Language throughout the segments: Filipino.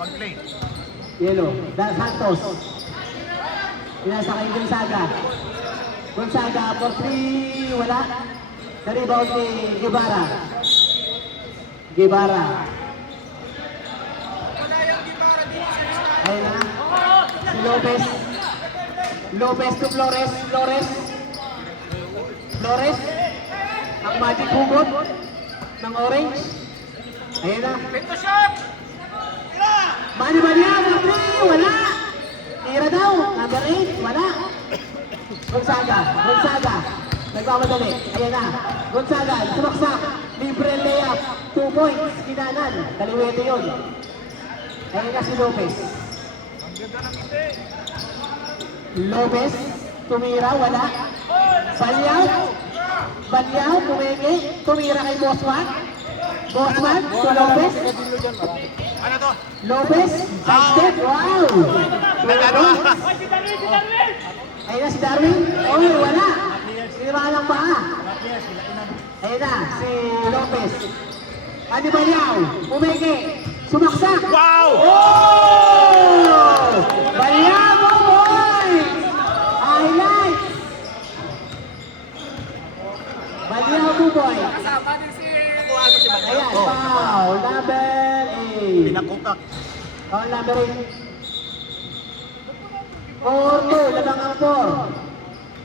Mag-play. Yellow. Dar Santos. Pinasa kay Gonzaga. Gonzaga for 3. Wala. Na-rebound ni Guevara. Guevara. Ayun na. Si Lopez. Lopez to Flores. Flores. Flores. Ang magic hugot ng orange. Ayun na. Pito shot! Mani Maria, for 3. Wala. Tira daw. Number 8. Wala. Gonzaga. Gonzaga. Nagmamadali. Ayan na. Gonzaga. Sumaksak. Libre layup. 2 points. Kinanan. Kaliwete yun. Ayan na si Lopez. Lopez. Tumira. Wala. Balyaw. Balyaw. Pumenge. Tumira kay Bosman. Bosman. To Lopez. Ano to? Lopez. Side step. Wow. Nagano? Ayun na si Darwin. Oy, wala. Siniraan ang paa. Ayun na, si Lopez. Ani Balyaw. Pumenge. Sumaksak. Wow! Oh! Balyaw mo, boy! Highlights! Balyaw mo, boy. Ayan, foul. Number 8. Pinakukak. Foul number 8. 4-2. Labang ang 4.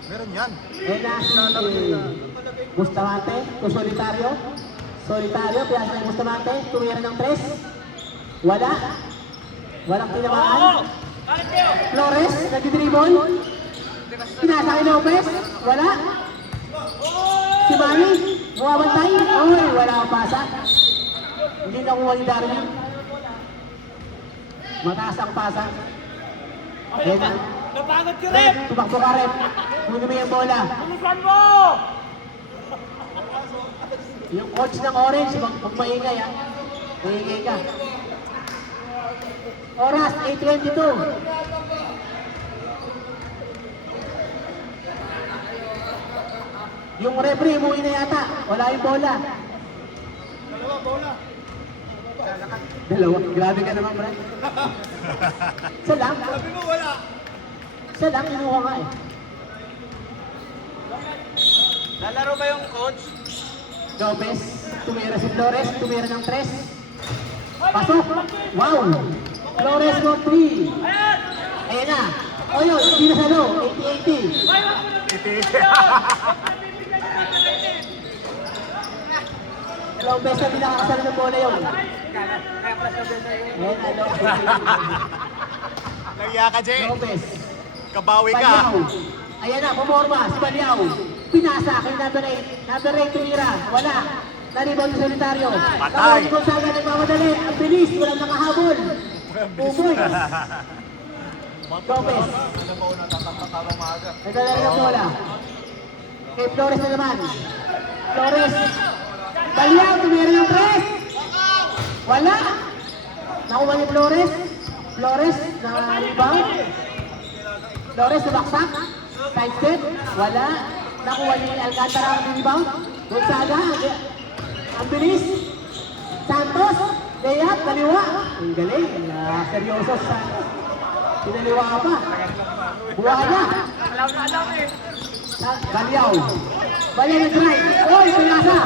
Meron yan. Ayan na si Bustamante. To Solitario. Solitario. Piyasa ng Bustamante. Tumira ng 3. Wala. Walang tinamaan. Flores. Nagdidribble. Pinasa kay Lopez. Wala. Si Manny. Bumabantay. Uy, wala ang pasa. Hindi nakuha ni Darwin. Mataas ang pasa. Ayan na. Napagod ka Rep, rin! tumakbo ka Rep. Kunin mo yung bola. Tulusan mo! Yung coach ng Orange, kung maingay ha. Maingay ka. Oras, 8:22. Yung referee, umuwi na yata. Wala yung bola. Dalawa, bola. Dalawa. Grabe ka naman, Brad. Isa lang. Sabi mo wala. Isa lang, kinuha ka eh. Lalaro ba yung coach? Lopez, tumira si Flores, tumira ng 3. Pasok! Wow! Flores for 3. Ayan na. O yun, hindi na salo. 80-80. Titiis. Lopez na pinakakasalo ng bola yun. Ayan na, Lopez. Naiya ka, Jay. Lopez. Kabawi ka. Balyaw. Ayan na, pumorma si Balyaw. Pinasa kay number 8. Number 8 tumira. Wala. Naribon yung solitaryo. Patay. Tapos Gonzaga nagmamadali. Ang bilis. Walang nakahabol. Pumoy. Lopez. Ano mo natatakatawang maaga? Nagdala ng bola. Kay Flores na naman. Flores. Balyaw, tumira ng 3. Wala. Nakuha ni Flores. Flores na rebound. Flores na baksak. Side step. Wala. Nakuha ni Alcantara ang rebound. Gonzaga. Ang bilis. Santos. Layup. Daliwa. Ang galing. Seryoso sa Santos. Pinaliwa ka pa. Buwaya. Balyaw. Balyaw na drive. Oy, pinasa.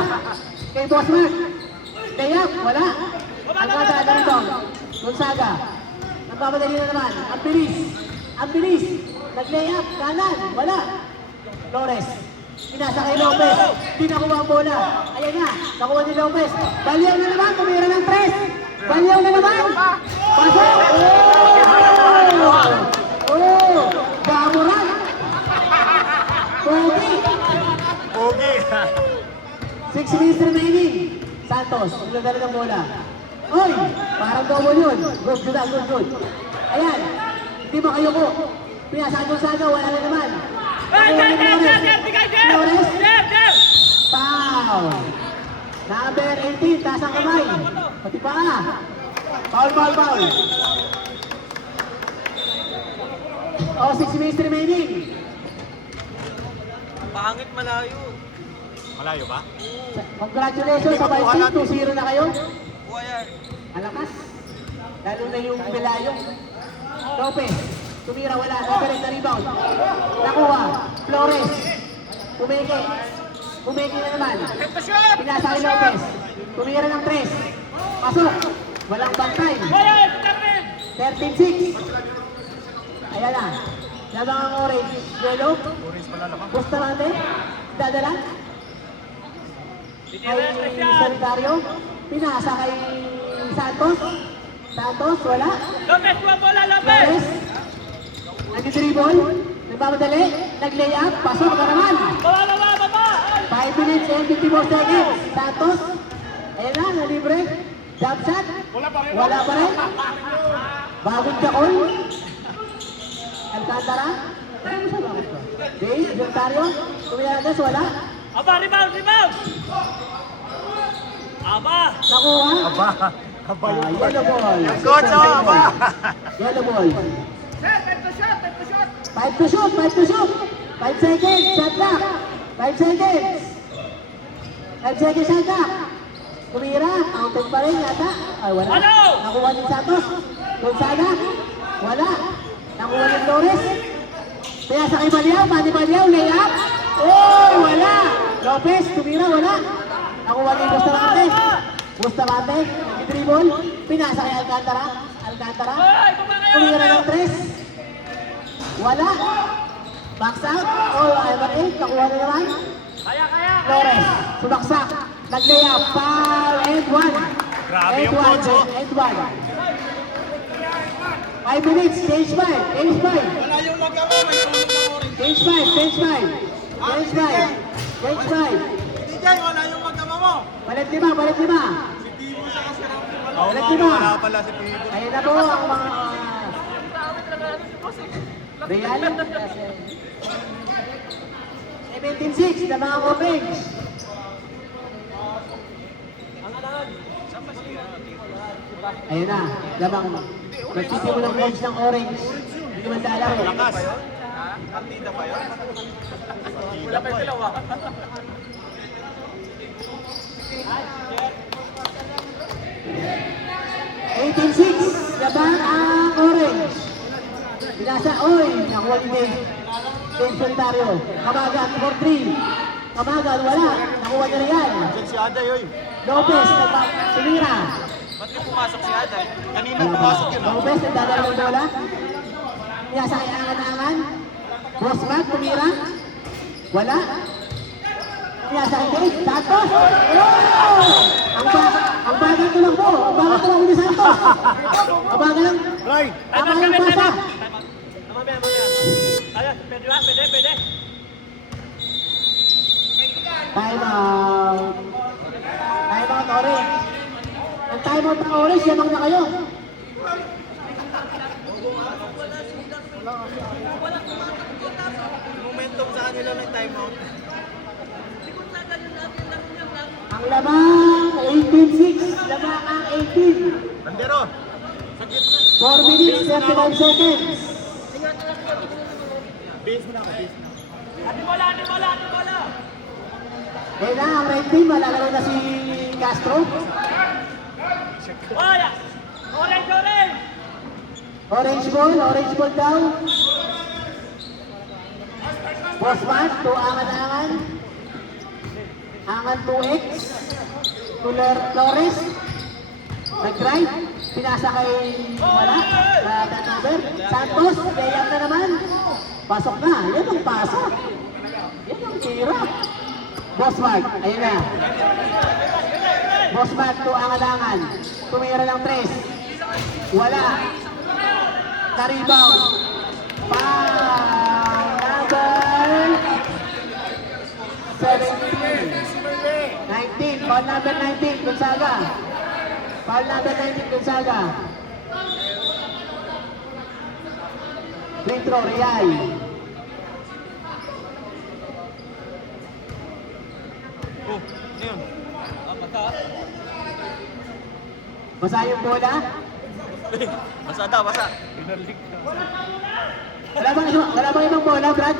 Kay Bosman. Layup. Wala. Alcantara na rebound. Gonzaga. Nagpapadali na naman. Ang bilis. Ang bilis. Nag-layup. Kanan. Wala. Flores. Pinasa kay Lopez. Di nakuha ang bola. Ayan na. Nakuha ni Lopez. Balyaw na naman. Tumira ng 3. Balyaw na naman. Pasok. Oh! Gamuran. Pogi. Pogi. 6 minutes remaining. Santos. Niladala ng bola. Oy! Parang double yun. Good, good, good, good. Ayan. Hindi makayuko. Pinasa Gonzaga. Wala na naman. Flores. Foul. Number 18. Taas ang kamay. Pati pa. Foul, foul, foul. Oh, 6 minutes remaining. Pangit malayo. Malayo ba? Congratulations sa Vice Team. 2-0 na kayo. Buhay yan. Malakas. Lalo na yung Belayo. Lopez. Tumira, wala. Nabalit na rebound. Nakuha. Flores. Pumeke. Pumeke na naman. Pinasa kay Lopez. Tumira ng 3. Pasok. Walang bantay. 13-6. Ayan na. Labang ang orange. Yellow. Bustamante. Dadala. Kay Sanitario. Pinasa kay Santos. Santos, wala. Lopez, buwa bola, Lopez! Flores. Nag-dribble. Nagmamadali. Nag-layup. Pasok na naman. Baba! 5 minutes and 54 seconds. Santos. Ayan na, nalibre. Jump shot. Wala pa rin. Bagong Jakol. Alcantara. Dave, Jontario. Tumilagas, wala. Aba, rebound! Aba! Nakuha. Aba. Aba yung Yellow ball. coach, oh, aba. Yellow ball. 5 to shoot. 5 seconds. Shot clock. 5 seconds. 5 seconds shot clock. Tumira. Counted pa rin yata. Ay, wala. Ano? Nakuha ni Santos. Gonzaga. Wala. Nakuha ni Flores. Kaya sa kay Baliao. Manny Baliao. Layup. Oh, wala. Lopez. Tumira. Wala. Nakuha ni Bustamante. Nag-dribble. Pinasa kay Alcantara. Ay, kumakayaw! Tumira ng 3. Wala. Box out. Oh, MRA. Nakuha na naman. Kaya! Flores. Sumaksak. Nag-layup. Foul. And 1. Grabe yung coach, oh. And 1. 5 minutes. Change 5. Wala yung magawa, may tulog na orange. Change 5. DJ, wala yung magawa mo. Palit 5. Si Tibo siya kasi Oo, Alam nga, niyo ba? wala pala si Pibo. Ayun na po ang mga Real. 17-6 na mga orange. Ayun na, labang nagtitimulang coach ng orange. Hindi man dalaw. Lakas. Wala pa yung dalawa. Labang ang orange. Pinasa, oy, nakuha ni Dave. Dave Solitario. Kamagan, 4-3. Kamagan, wala. Nakuha ni Real. Diyan si Aday, oy. Lopez, Sinira. Ba't yung pumasok si Aday? Kanina pumasok yun, ah. Lopez, nagdadala ng bola. Pinasa kay Angan-Angan. Bosman, tumira. Wala. Pinasa kay Dave. Santos. Oh! Ang bagal tumakbo. Ang bagal tumakbo ni Santos. Ang bagal lang. Ray! Tama yung pasa. Mamaya. Ayan, pwede ba? Pwede. Time out. Time out, orange. Ang time out ng orange, yamang na kayo. Momentum sa kanila ng timeout. Ang lamang, 18-6. Lamang ang 18. Bandero! 4 minutes, 35 seconds. Base mo na ako, base mo na. Ate bola! Kaya na, ang red team, malalaro na si Castro. Oya! Orange! Orange ball daw. Bosman, to Angan-Angan. Angan 2X. Tuler Flores. Nag-drive. Pinasa kay wala. Number. Santos, layup na naman. Pasok na. Yan ang pasa. Yan ang tira. Bosman, ayun na. Bosman to Angan-Angan. Tumira ng 3. Wala. Na-rebound. Foul number 17. 19. Foul number 19. Gonzaga. Foul number 19. Gonzaga. Free throw, Real. Oh, ano yun? Basa yung bola. Basa daw, basa. Wala bang ibang bola, Brad?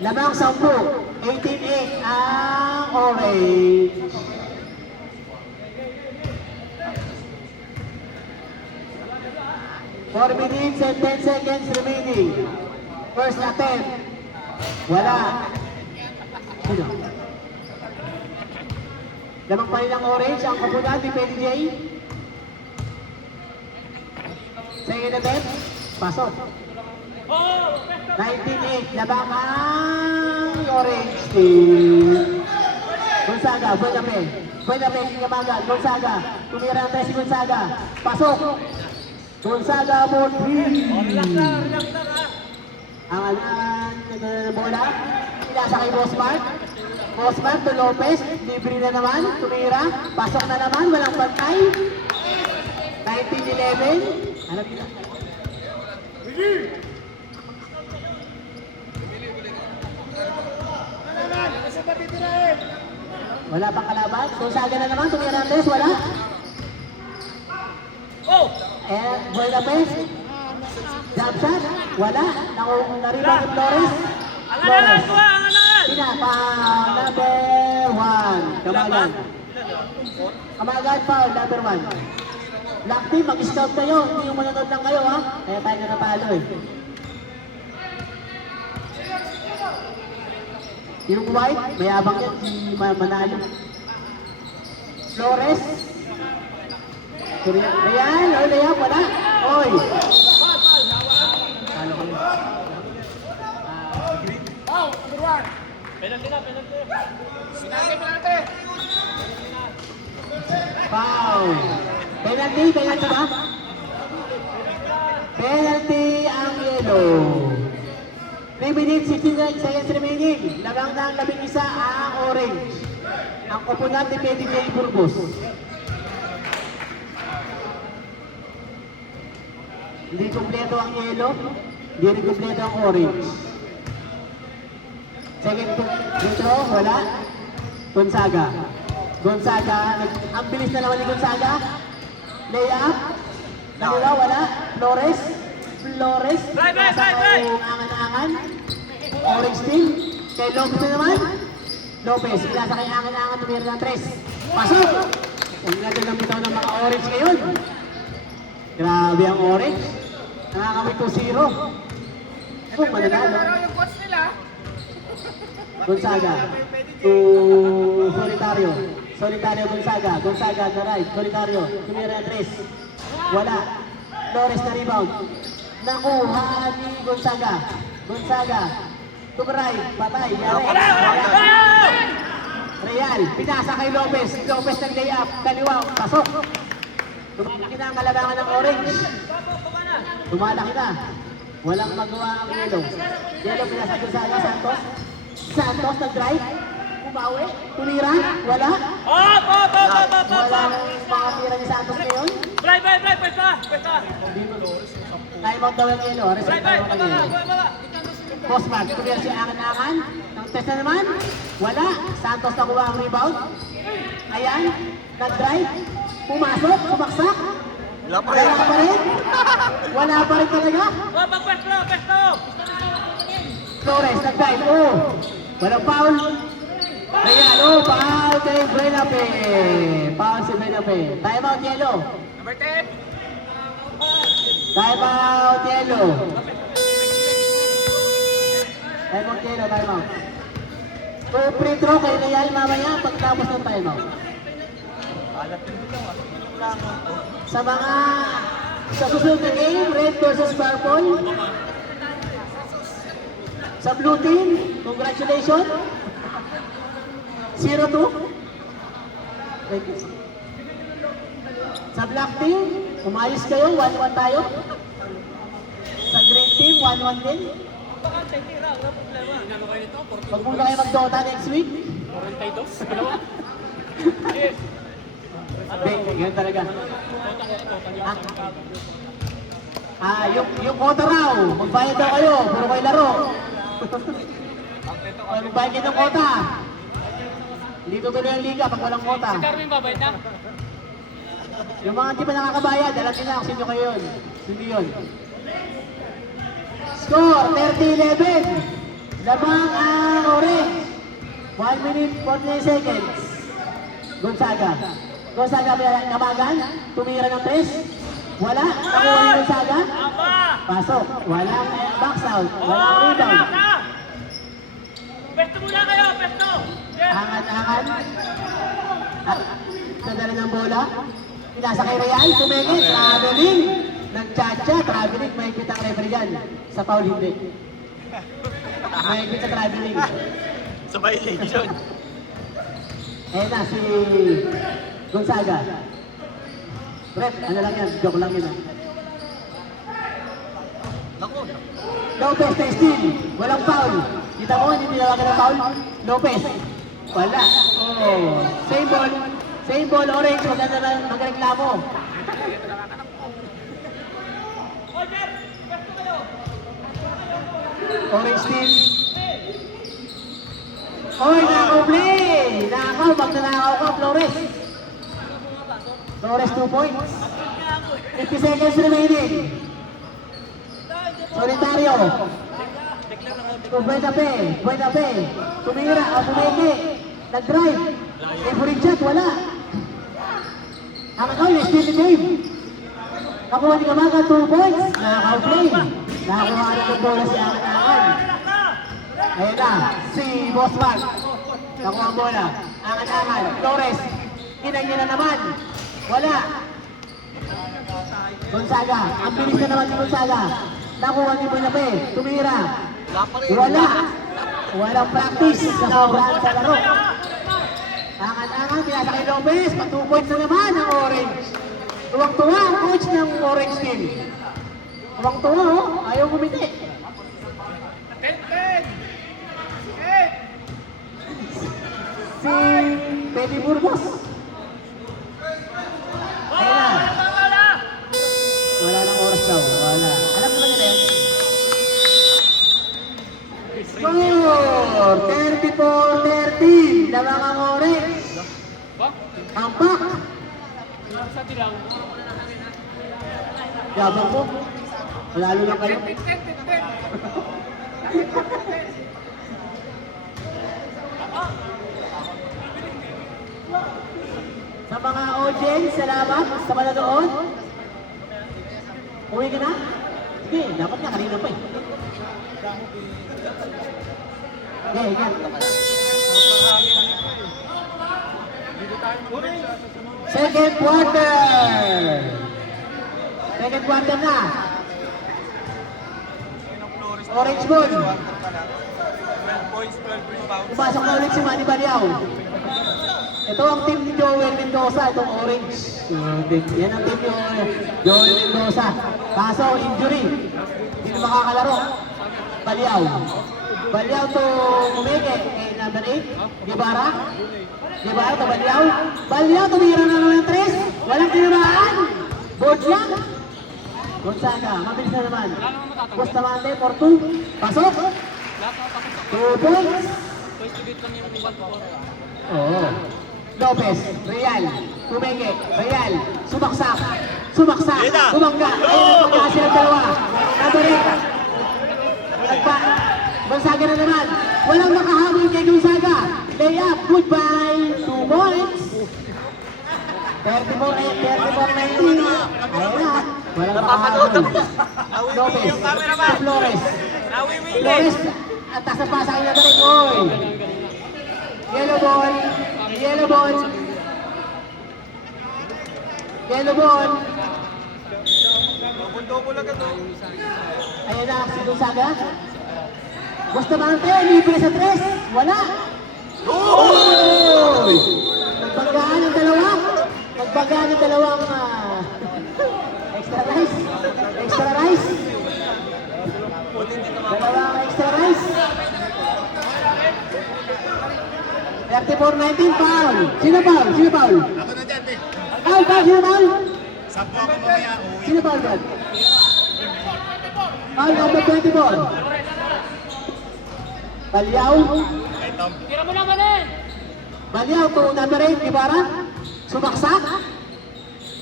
Lamang 10. 18-8 ang orange. Four minutes and 10 seconds remaining. First attempt. Wala. Sino? Lamang pa rin ang orange. Ang kapunan ni PJ. Second attempt. Pasok. 19-8. Labang ang orange team. Gonzaga, Buenape. Buenape, Kingamagan. Gonzaga. Tumira ang 3 si Gonzaga. Pasok. Gonzaga for 3. Relax lang ha. Ang alan na bola. Inasa kay Bosmark. Bosmark to Lopez. Libre na naman. Tumira. Pasok na naman. Walang pantay. 19-11. Alam nila. Wala pang kalaban. Gonzaga na naman. Tumira ang tres. Wala. Oh! And Boy Lopez. Jump shot. Wala. Nariba ni Flores. Ang alalan ko ang alalan! Pinapa number 1. Kamagan. Kamagan foul number 1. Black team, mag-scout kayo. Hindi yung mananood lang kayo ha. Kaya tayo na natalo eh. Yung white, mayabang yan. Di manalo. Flores. Ayan, layap, wala. Oy. Talo kami. Penalty na. Foul. Penalty ba? Penalty ang yellow. 3 minutes, 69 seconds remaining. Lagang na ang 11 ang orange. Ang koponan ni PDJ Burgos. Hindi kumpleto ang yellow. Hindi rin kumpleto ang orange. Second intro, wala. Gonzaga. Ang bilis na naman ni Gonzaga. Layup. Kaliwa, wala. Flores. Right! Ang angan-angan. Orange team. Kay Lopez na naman. Lopez, pinasa kay angan-angan. Tumira ng 3. Pasok! Huwag natin ang bitaw ng mga orange ngayon. Grabe ang orange. Nakakamay 2-0. Kung mananalo. Yung coach nila. Gonzaga to Solitario Gonzaga na right. Solitario, tumira 3. Wala. Flores na rebound. Nakuha ni Gonzaga. To right, patay. Real, pinasa kay Lopez. Lopez ng layup. Kaliwa, pasok. Tumalaki na ang kalabangan ng orange. Tumalaki na. Walang magawa ang yellow. Yellow pinasa kay Gonzaga. Santos nag-drive. Umawi. Tumira. Wala. Walang makatira ni Santos ngayon. Drive! Pwesta! Time out daw ang yellow. Reset tayo ng yellow. Baba! Bosman, tumira si Angan-Angan. Ang test na naman. Wala. Santos nakuha ang rebound. Ayan. Nag-drive. Pumasok. Pumaksak. Wala pa rin. Wala pa rin talaga. Pwesto! Flores, nag-drive. Walang foul. Ayan, foul kay Buenape. Foul si Buenape. Time out yellow. Number 10. Time out yellow. Time out. Free throw kay Real mamaya pagtapos ng time out. Sa susunod na game, red versus purple. Sa blue team, congratulations. 0-2. Sa black team, umayos kayo, 1-1 tayo. Sa green team, 1-1 din. Huwag muna kayo mag-Dota next week. Ganyan talaga. Yung quota raw, magbayad daw kayo, puro kayo laro. Magbayad kayo ng quota. Hindi tutuloy ang liga pag walang quota. Carmen, babayad na. Yung mga hindi pa nakakabayad, alam nila kung sino kayo yun. Hindi yun. Score, 30-11. Lamang ang orange. 1 minute 49 seconds. Gonzaga. Gonzaga Kamagan. Tumira ng 3. Wala. Nakuha ni Gonzaga. Tama. Pasok. Walang box out. Walang Oh, rebound. nabasa. Pwesto muna kayo, pwesto. Yes. Angat-angat. Nadala ng bola. Pinasa kay Real. Tumingin. Traveling. Nagchacha. Traveling. Mahigpit ang referee yan. Sa foul hindi. Mahigpit sa traveling. Sa violation. Eh na si Gonzaga. Rep, ano lang yan? Joke lang yun. Naku. Lopez na steal. Walang foul. Kita mo, hindi tinawagan ng foul. Lopez. Wala. Oh. Same ball. Same ball, orange. Huwag na lang magreklamo. Oh, Jeff, pwesto kayo. Orange steal. Oy, nakaw play. Nakaw, magnanakaw ka, Flores. Flores 2 points. 50 seconds remaining. Solitario. Buena pe. Tumira, pumeke. Nag-drive. Favorite shot, wala. Ang ikaw, yung steal ni Dave. Nakuha ni Kamagan, 2 points. Naka-play. Nakakuha rin ng bola si Angan-Angan. Ayan na, si Bosman. Nakuha ang bola. Angan-Angan. Flores. Inang na naman. Wala. Gonzaga. Ang bilis na naman ni Gonzaga. Nakuha ni Buenape. Tumira. Wala. Walang practice sa sobrang sa laro. Angan-angan, pinasa kay Lopez. Pa 2 points na naman ang orange. Tuwang-tuwa ang coach ng orange team. Tuwang-tuwa, oh. Ayaw gumiti. 10-10. Si Pedi Burgos. Ayun na. Wala. Wala nang oras daw. Wala. Alam mo ba nila yan? Score! 34-13. Lamang ang orange. Ampak. Sa tilang. Yabang mo. Lalo lang kayo. 10-10. Sa mga audience, salamat sa manonood. Uwi ka na? Sige, dapat nga kanina pa eh. Okay, yan. Second quarter. Second quarter na. Orange ball. 12 points, 12 rebounds. Pumasok na ulit si Manny Baliao. Ito ang team ni Joel Mendoza, itong orange. Yan ang team ni Joel Mendoza. Kaso injury. Hindi na makakalaro. Baliao. Baliao to Umeke. Kay number 8. Guevara. Guevara to Baliao. Baliao tumira na naman ng 3. Walang tiniraan. Board lang. Gonzaga. Mabilis na naman. Bustamante for 2. Pasok. 2 points. Oo. Lopez, Real, Tumenge, Real, sumaksak, bumangga, ayun, pagkakasi ng dalawa, Nabarik, Gonzaga na naman, walang makahabol kay Gonzaga, lay up, goodbye, 2 points, 34-19, ayun na, walang makahabol, Lopez, Flores, Flores, at taas ang pasa kay Nabarik, oy, yellow ball, yellow ball. Yellow ball. Double lang ito. Ayan na, si Gonzaga. Bustamante, libre sa 3. Wala. Oy! Nagbagaan ng dalawa. Nagbagaan ng dalawang extra rice. Extra rice. Dalawang extra rice. 34-19 foul. Sino foul? Sino foul? Ako na dyan, eh. Foul, sino foul? Sampo ako mamaya. Sino foul, Brad? Foul number 24. Baliao. Ay, Tom. Tira mo naman eh. Baliao to number 8, Ibarra. Sumaksak.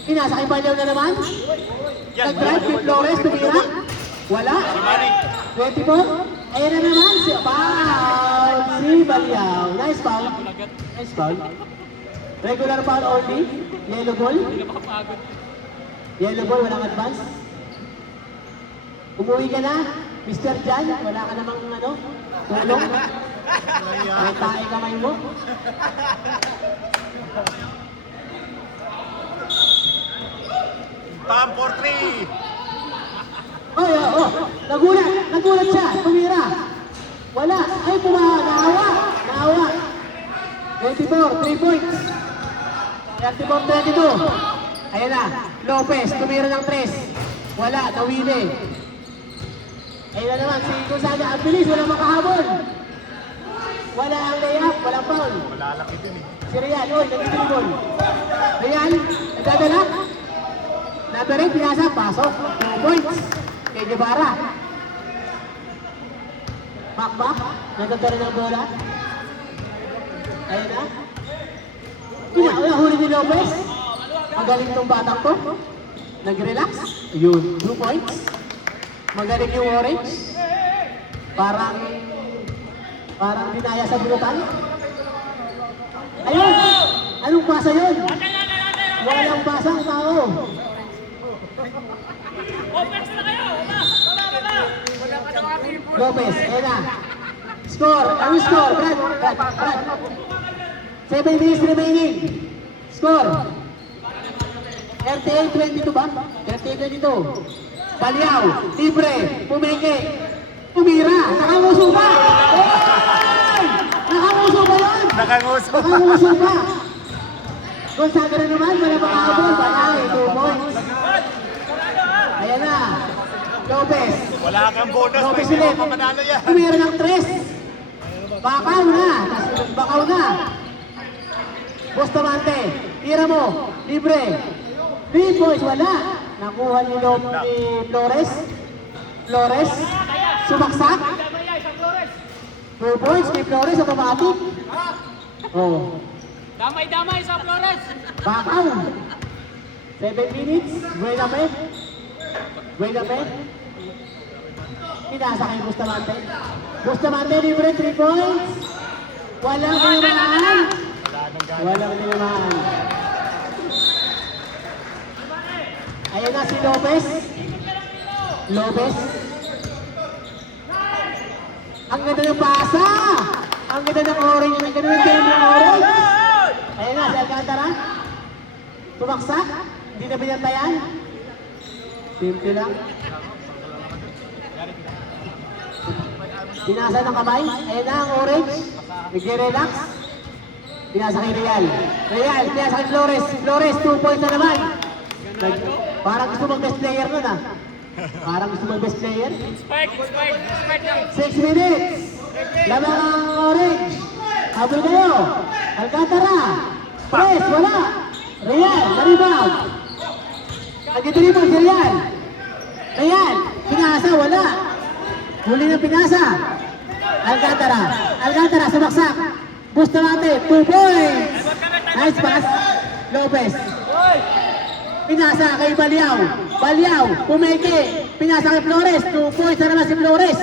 Pinasa kay Baliao na naman. Nag-drive kay Flores, tumira. Wala. Si Manny. 24. Ayan na naman si foul. Si Baliao. Nice foul. Nice foul. Regular foul only. Yellow ball. Yellow ball, walang advance. Umuwi ka na, Mr. Jan. Wala ka namang ano, tulong. May tae kamay mo. Pam for 3. Nagulat siya, tumira. Wala, ay naawa. 24, 3 points. 34-22. Ayan na, Lopez, tumira ng 3. Wala, nawili. Ayan na naman, si Gonzaga, ang bilis, walang makahabol. Wala ang layup, walang foul. Malalaki din eh. Si Real, oy, nag-dribble. Real, nagdadala. Number 8, pinasa, pasok. 2 points. Kay Guevara. Back, nagdadala ng bola. Ayan na. Huli ni Lopez. Magaling tong batang to. Nag-relax. Ayun, 2 points. Magaling yung orange. Parang dinaya sa bulutan. Ayun! Anong basa yun? Walang basa ang tao. Offense na kayo! Wala! Lopez, ayan na. Score! Ano score? Brad. 7 minutes remaining. Score! 38-22 ba? 38-22. Baliao, libre, pumeke, tumira, nakanguso pa! Oy! Nakanguso pa yun! Nakanguso pa! Gonzaga na naman, wala makahabol, balay, 2 points. Ayan na, Lopez. Wala kang bonus, Lopez pwede ulit. mo manalo yan. Tumira ng 3. Bakaw na. Bustamante, tira mo, libre. 3 points, wala. Nakuha ni Flores. Sumaksak. 2 points kay Flores, automatic. Oh, Damay sa Flores! bakaw. 7 minutes, Buenapet. Pinasa kay Bustamante, libre, 3 points. Walang tinamaan. Ayan na si Lopez. Ang ganda ng pasa. Ang ganda ng orange. Ang ganda ng game ng orange. Ayan na si Alcantara. Tumaksak. Hindi na binantayan. Simple lang. Pinasa ng kamay. Ayan na ang orange. Nag-relax. Pinasa kay Real, pinasa kay Flores, 2 points na naman. Parang gusto mag-best player nun ah. Spike lang! 6 minutes. Lamang ang orange. Habol kayo. Alcantara. Press, wala. Real, rebound. Nag-dribble si Real, pinasa, wala. Huli ng pinasa. Alcantara, sumaksak. Bustamante, 2 points. Nice pass. Lopez. Pinasa kay Baliao, pumeke. Pinasa kay Flores, 2 points na naman si Flores.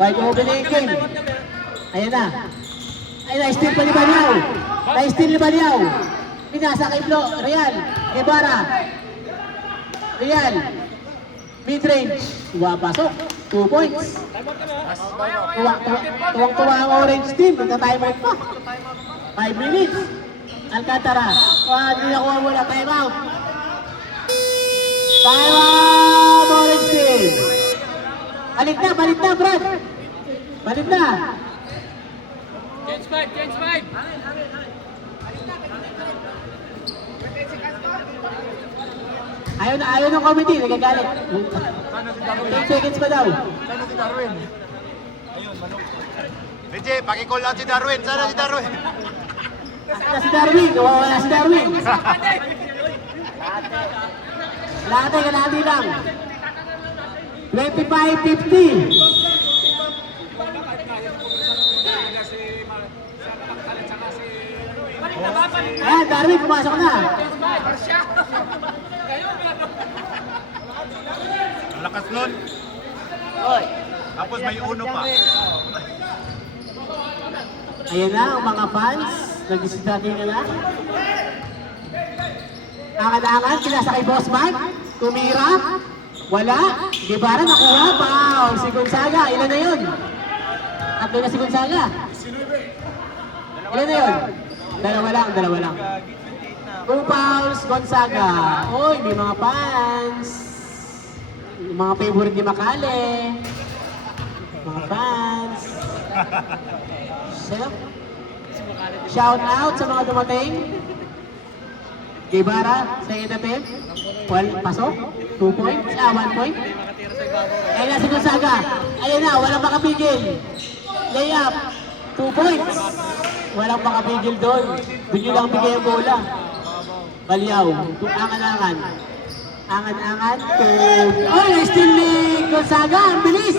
Wide open yung game. Ayan na, steal pa ni Baliao. Pinasa kay Real, Guevara. Real, mid-range. Pasok, 2 points. Tuwang-tuwa ang orange team. Nagka-timeout pa. 5 minutes. Alcantara. Hindi nakuha muna. Timeout. Orange team. Balik na, Brad. Balik na. Change 5! Ayaw ng committee. Nagagalit. 10 seconds pa daw. Sana si Darwin. Reggie, pakicall out si Darwin. Sana si Darwin. Wala si Darwin. Wala si Darwin. Kalahati lang. 25-50. Ayan, Darwin, pumasok na. Ang lakas nun. Tapos may uno pa. Ayan na, ang mga fans. Nag-disdati na na. Angan-angan, kinasa kay Bossman. Tumira. Wala. Gibara nakuha. Wow, si Gonzaga. Ilan na yun? Tatlo na si Gonzaga. Ilan na yun? Dalawa lang. 2 fouls, Gonzaga. Uy, may mga fans. Yung mga favorite ni Makale. Mga fans. Sino? Shout out sa mga dumating. Gibara, second attempt. Pasok. 2 points. 1 point. Ayun na si Gonzaga. Ayun na, walang makapigil. Layup. 2 points. Walang makapigil doon. Doon nyo lang bigay ang bola. Balyaw. Angan-angan. Angan-angan. Oy, na-steal ni Gonzaga. Ang bilis.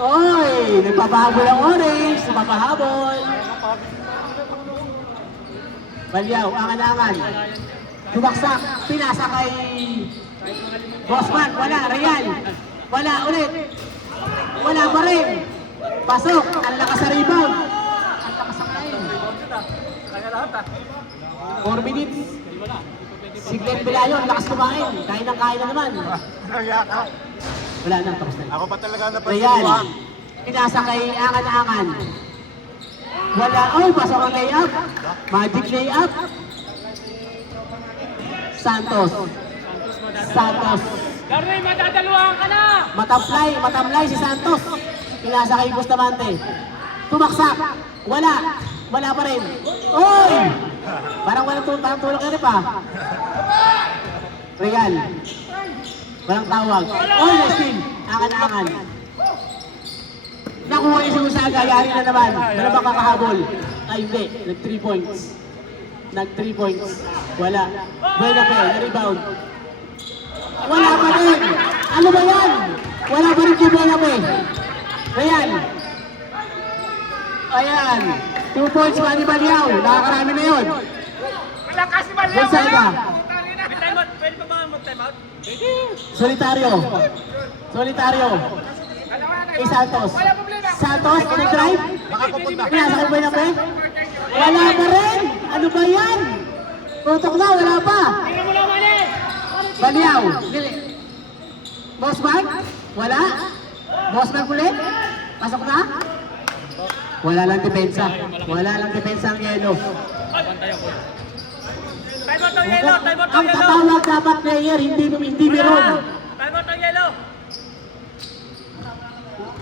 Oy, nagpapahabol ang orange. Nagpapahabol. Balyaw. Angan-angan. Tumaksak. Pinasa kay Bossman. Wala. Real. Wala ulit. Wala pa rin. Pasok. Ang lakas sa rebound. Ang lakas sa kain. 4 minutes. Si Glenn Belayon, lakas kumain. Kain na naman. Naya ka. Wala na, tapos na. Ako pa talaga napansin Real. mo, ah. Pinasa kay Angan-angan. Wala. Oh, pasok ang layup. Magic layup. Santos. Darwin, matadaluhan ka na! Matamlay si Santos. Pinasa kay Bustamante. Tumaksak. Wala pa rin. Oy! Parang walang tulong ka rin pa. Real. Walang tawag. Oy, na-steal. Angan-angan. Nakuha niya si Gonzaga. Yari na naman. Wala ba kakahabol? Ay, hindi. Nag 3 points. Wala. Buena pe. Na-rebound. Wala pa rin. Ano ba yan? Wala pa rin si Buena pe. Real. Ayan. 2 points pa ni Balyaw. Nakakarami na yun. Malakas si Balyaw! Gonzaga. May timeout. Pwede pa ba mag-timeout? Solitario. Santos. Santos, nag-drive. Pinasa kay Buena pe. Wala pa rin. Ano ba yan? Tutok na, wala pa. Tingnan mo lang, Mali! Balyaw. Bossman? Wala. Bossman ulit. Pasok na. Wala lang depensa ang yelo. Timeout ng yellow! Ang tatawag dapat player, hindi meron. Timeout ng yellow!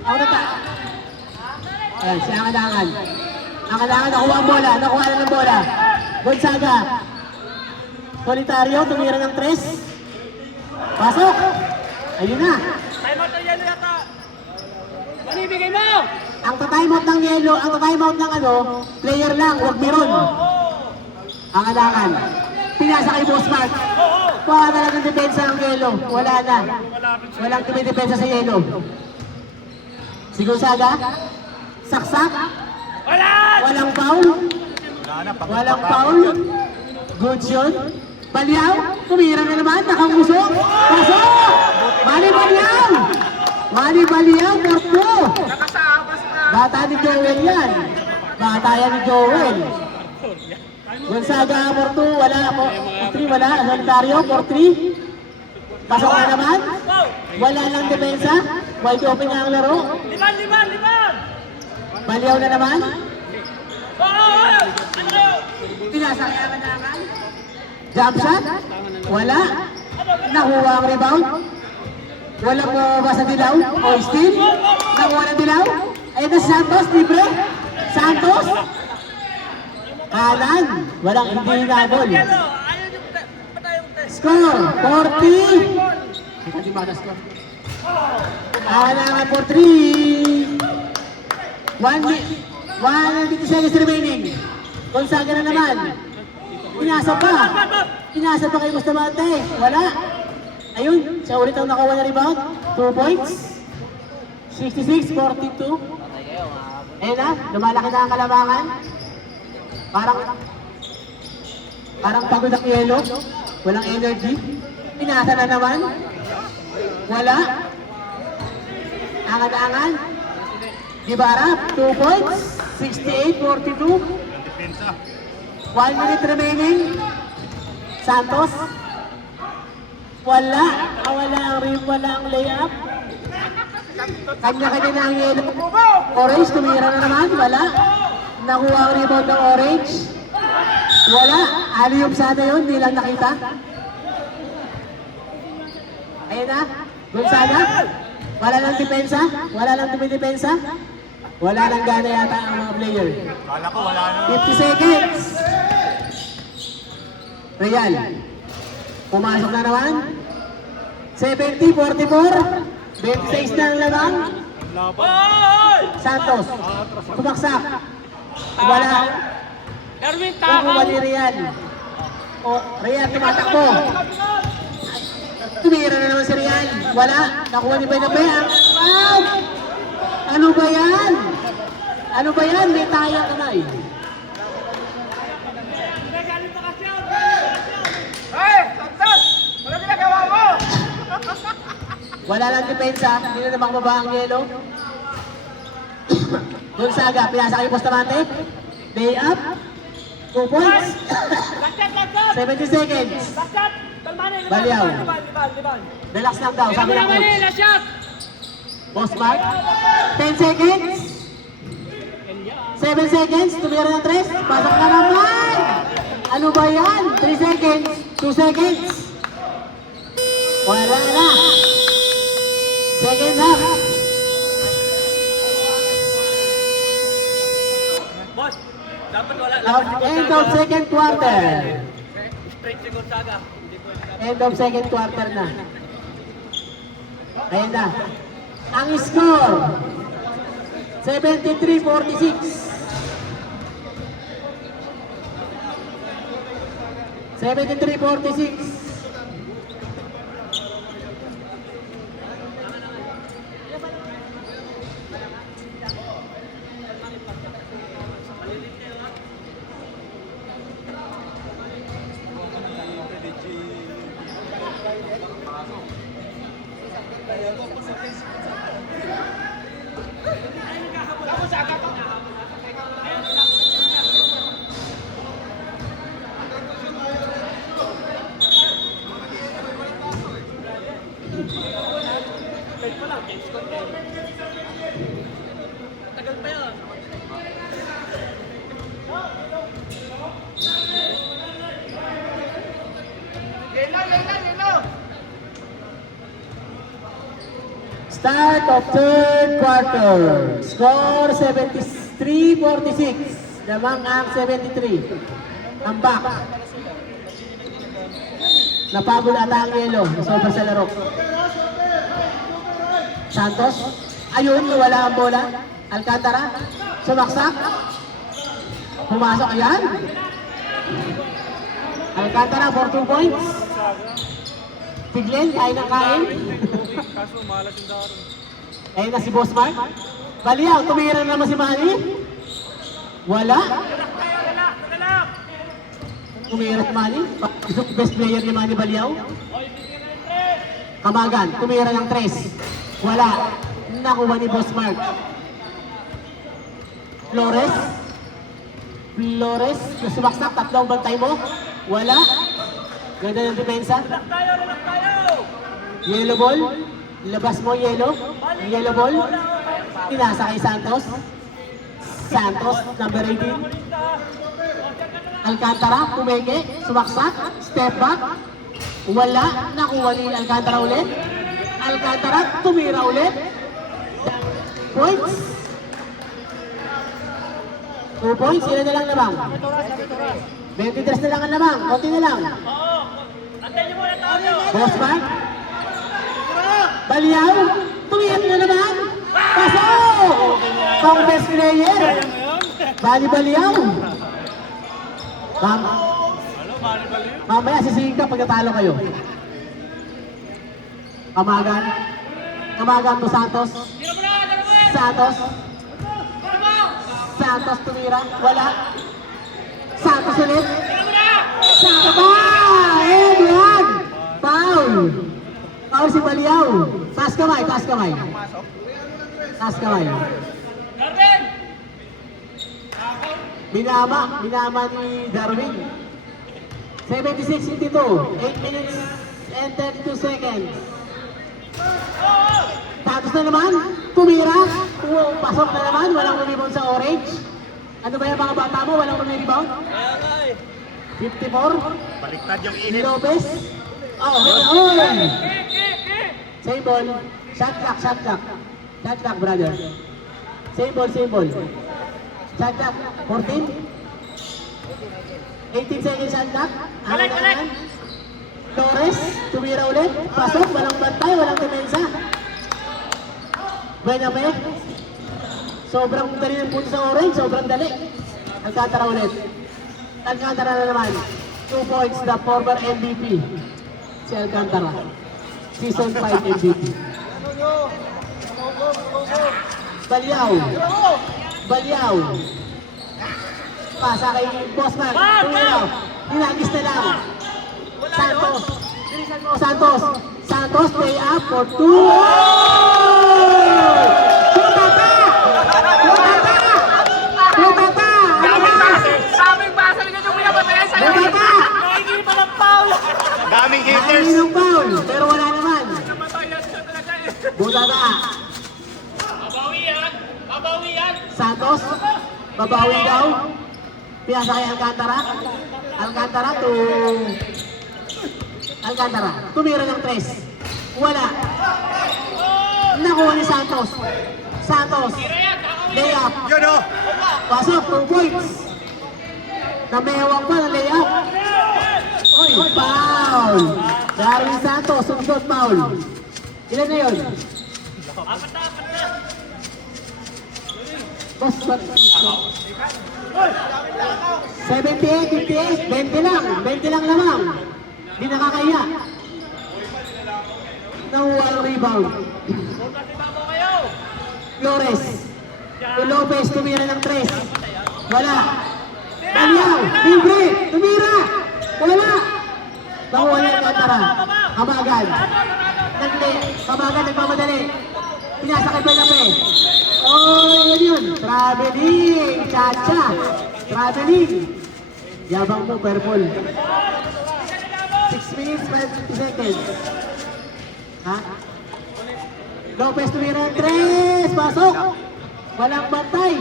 Ako na ta. Ayan, si Angan-angan. Angan-angan, nakuha ang bola. Nakuha na ng bola. Gonzaga. Solitario, tumira ng 3. Pasok. Ayun na. Timeout ng yellow yata! Manibigay mo! Ang ta-timeout ng yelo, ang ta-timeout ng player lang, huwag meron. Angan-angan. Pinasa kay Bossman. Wala na lang ng depensa ng yelo. Wala na. Walang tumidepensa sa yelo. Si Gonzaga. Saksak. Wala! Walang foul. Walang foul. Good shot. Balyaw. Tumira na naman. Nakangusok. Pasok! Mali Balyaw! Porto! Bata ni Joel yan. Bata yan ni Joel. Gonzaga, Porto. Wala. 4-3. Wala. Solitario. 4-3. Pasok na naman. Wala lang depensa. Wide open nga ang laro. Liman! Balyaw na naman. Ano? Pinasa kaya Angan-angan. Jump shot. Wala. Nakuha ang rebound. Wala po ba sa dilaw? O steal? Nakuha ng dilaw? Ayun na si Santos. Libre. Santos. Kanan. Walang hindi hinabol. Yellow! Ayaw niyo pa tayo Score. 40. Hindi ba na score? Angan-angan for 3. 1 seconds remaining. Gonzaga na naman. Inasa pa kay Bustamante. Wala. Ayun, siya ulit ang nakuha na rebound. 2 points. 66-42. Ayun na, lumalaki na ang kalamangan. Parang pagod ang yelo. Walang energy. Pinasa na naman. Wala. Angan-angan. Ibarra, 2 points. 68-42. Depensa. 1 minute remaining. Santos. Wala. Wala ang rim, wala ang layup. Kanya-kanya na ang yellow. Orange, tumira na naman. Wala. Nakuha ang rebound ng orange. Wala. Aliyom sana yun, hindi lang nakita. Ayun na. Gonzaga. Wala lang depensa. Wala lang dumidepensa. Wala lang gana yata ang mga player. Kala ko wala na. 50 seconds. Real. Pumasok na naman. 70-44. 26 na ang lamang. Santos. Pumaksak. Wala. Erwin, Kukuha takaw! ni Real. O, Real tumatakbo. Tumira na naman si Real. Wala. Nakuha ni Benabe. Out! Ano ba yan? Ano ba yan? May tayang kamay. Hey! Santos! Ano ginagawa mo? Wala lang depensa. Hindi na naman mababa ang yelo. Gonzaga. Pinasa kayo Bustamante. Day up. 2 points. Lagkat, lagkat! 70 seconds. Lagkat! Kalmane, liban, Baliaw. liban, liban, liban. Relax lang daw. Sabi ng Mali, coach. last shot! Boss Mark. 10 seconds. 7 seconds. Tumira ng 3. Pasok na naman. Ano ba yan? 3 seconds. 2 seconds. Wala na. Second half. Boss, dapat wala End of second quarter. Straight si Gonzaga. Hindi pwede. End of second quarter na. Ayan na. Ang score. 73-46. 73-46. Pwede pa lang, James Conte. Tagal pa yun. Start of third quarter. Score 73-46. Lamang ang 73. Ang back. Napagod ata ang yelo. Nasobra sa laro. Santos. Ayun, wala ang bola. Alcantara. Sumaksak. Pumasok. Ayan. Alcantara for 2 points. Tiglen, kain ng kain. Kaso malas yung daro. Ayun na si Boss Mark. Baliaw, tumira na naman si Manny. Wala. Tumira si Manny. Best player ni Manny Baliaw. Kamagan, tumira ng 3. Wala. Nakuha ni Boss Mark. Flores. Flores. Sumaksak, tatlong bantay mo. Wala. Ganda ng depensa. Relax tayo! Yellow ball. Labas mo yellow. Yellow ball. Pinasa kay Santos. Santos, number 18. Alcantara, pumeke. Sumaksak. Step back. Wala. Nakuha ni Alcantara ulit. Alcantara, tumira ulit. Points. 2 points. Sila na lang lamang. 23 na lang ang lamang. Konti na lang. Oo! Antayin niyo muna tao niyo! Boss Mark. Baliaw. Tumiyat na naman. Pasok! Pang best player. Bali Baliaw. Mamaya sisihin ka pag natalo kayo. Kamagan. Kamagan to Santos. Tira mo na! Tira mo eh! Santos. Tira mo! Santos tumira. Wala. Santos ulit. Tira mo na! Santos ba? And yan. Foul. Foul si Baliaw. Taas kamay, taas kamay. Taas kamay. Darwin! Minama ni Darwin. 76-52, 8 minutes and 32 seconds. Tapos na naman, tumira. Pasok na naman, walang rebound sa orange. Ano ba yung mga bata mo? Walang rebound? 54. Baliktad yung init. Lopez. Oh, oh. Kick! Same ball. Shot clock, shot clock. Shot clock, brother. Same ball, same ball. Shot clock, 14. 18 seconds shot clock. Balik, balik. Torres, tumira ulit. Pasok, walang bantay, walang depensa. Buena. Sobrang dali ng punto sa orange, sobrang dali. Alcantara ulit. Alcantara na naman. 2 points, the former MVP. Si Alcantara. Season 5 MVP. Balyaw. Pasa kay Bossman. Tumira. Dinagis na lang. Santos. Bilisan mo, Santos. Santos, play up for 2. Putata! Sabing basa nyo yung pinapatayan sa'yo! Putata! Hindi pa ng foul! Daming Haters! haters. ng foul, pero wala naman. Butata. Babawi yan! Santos, babawi daw. Pinasa kay Alcantara. Alcantara. Tumira ng 3. Wala. Nakuha ni Santos. Layup. Yun o. Pasok, 2 points. Namewang pa ng layup. Oy, foul. Darwin Santos, sunod foul. Ilan na yun? Apat na! Boss, 78, 58, 20 lang lamang. Di nakakaya. Nakuha ang rebound. Flores. Lopez tumira ng 3. Wala. Balyaw, libre, tumira. Wala. Nakuha niya ang Alcantara. Habagan. Nagmamadali. Pinasa kay Benape. Oh, yun. Traveling. Chacha. Traveling. Yabang mo, purple. 6 minutes, 50 seconds. Ha? Lopez tumira ng 3. Pasok. Walang bantay.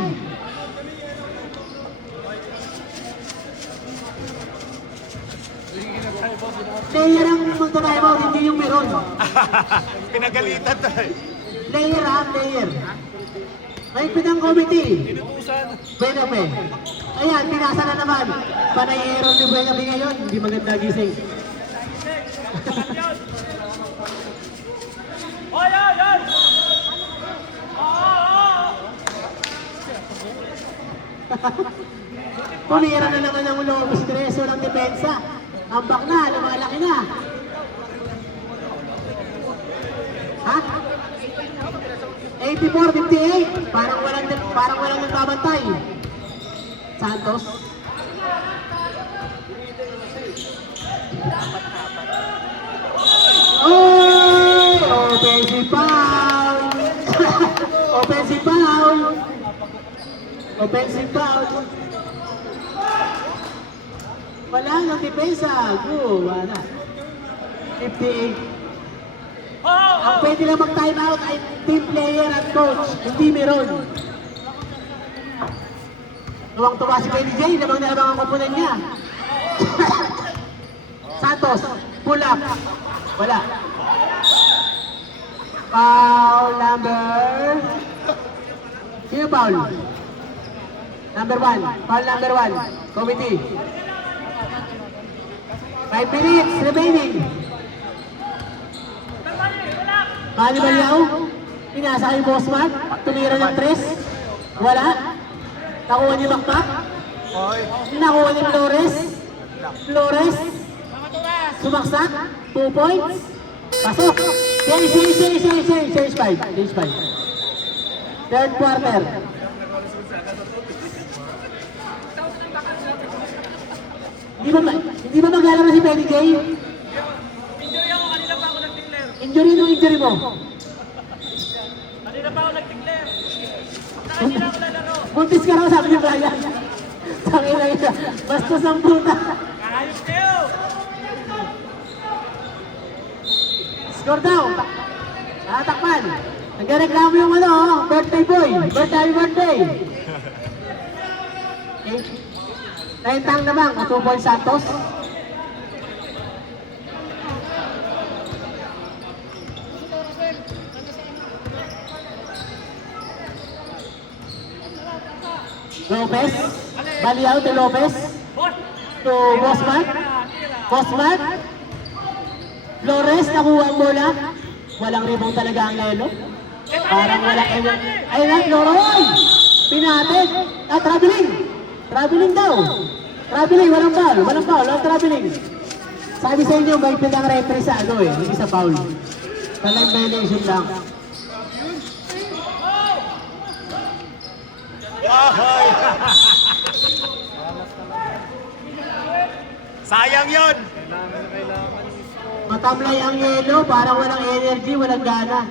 Player ang magtunay mo, hindi yung meron. Pinagalitan to eh. Player. May pinang committee. Benape. Ayan, pinasa na naman. Panay Aaron ni Benape ngayon. Hindi maganda gising. Oy! Pumira na naman ang Lopez Greso ng depensa. Ambak na, lumalaki na. Ha? 84-58. Parang walang nagbabantay. Santos. Oh! Offensive foul! Offensive foul! Wala ng depensa. Wala. 58. Ang pwede lang mag-time out ay team player at coach. Hindi meron. Tuwang-tuwa si Benny J. Labang na labang ang kupunan niya. Santos. Pull up. Wala. Foul number... Sino foul? Number 1. Foul number 1. Committee. 5 minutes remaining. Kali Balyaw. Pinasa kay Bossman. Tumira ng 3. Wala. Nakuha ni Makmak. Nakuha ni Flores. Sumaksak. 2 points. Pasok. Change 5. Third quarter. Hindi ba maglalaro si Benny J? Injury ako, kanina pa ako nag-declare. Injury mo. Kanina na pa ako nag-declare. Basta hindi na ako lalaro. Buntis ka raw, sabi ni Brian. Tangin na ito. Bastos ang puta. Ayos kayo. Score daw. Takpan. Nagreklamo yung ano, birthday boy. Birthday. Okay. Naintang naman, 2 points Santos. Lopez. Baliao de Lopez. Boss. To Bosman. Bosman. Flores, nakuha ang bola. Walang rebound talaga ang Lelo. Parang walang energy. Ayun na, Loroy! Pinatid. Traveling. Traveling daw. Traveling, walang foul. Walang traveling. Sabi sa inyo, may pinang referee sa ano eh, hindi sa foul. Walang violation lang. Ahoy! Sayang yun! Matamlay ang Yelo, parang walang energy, walang gana.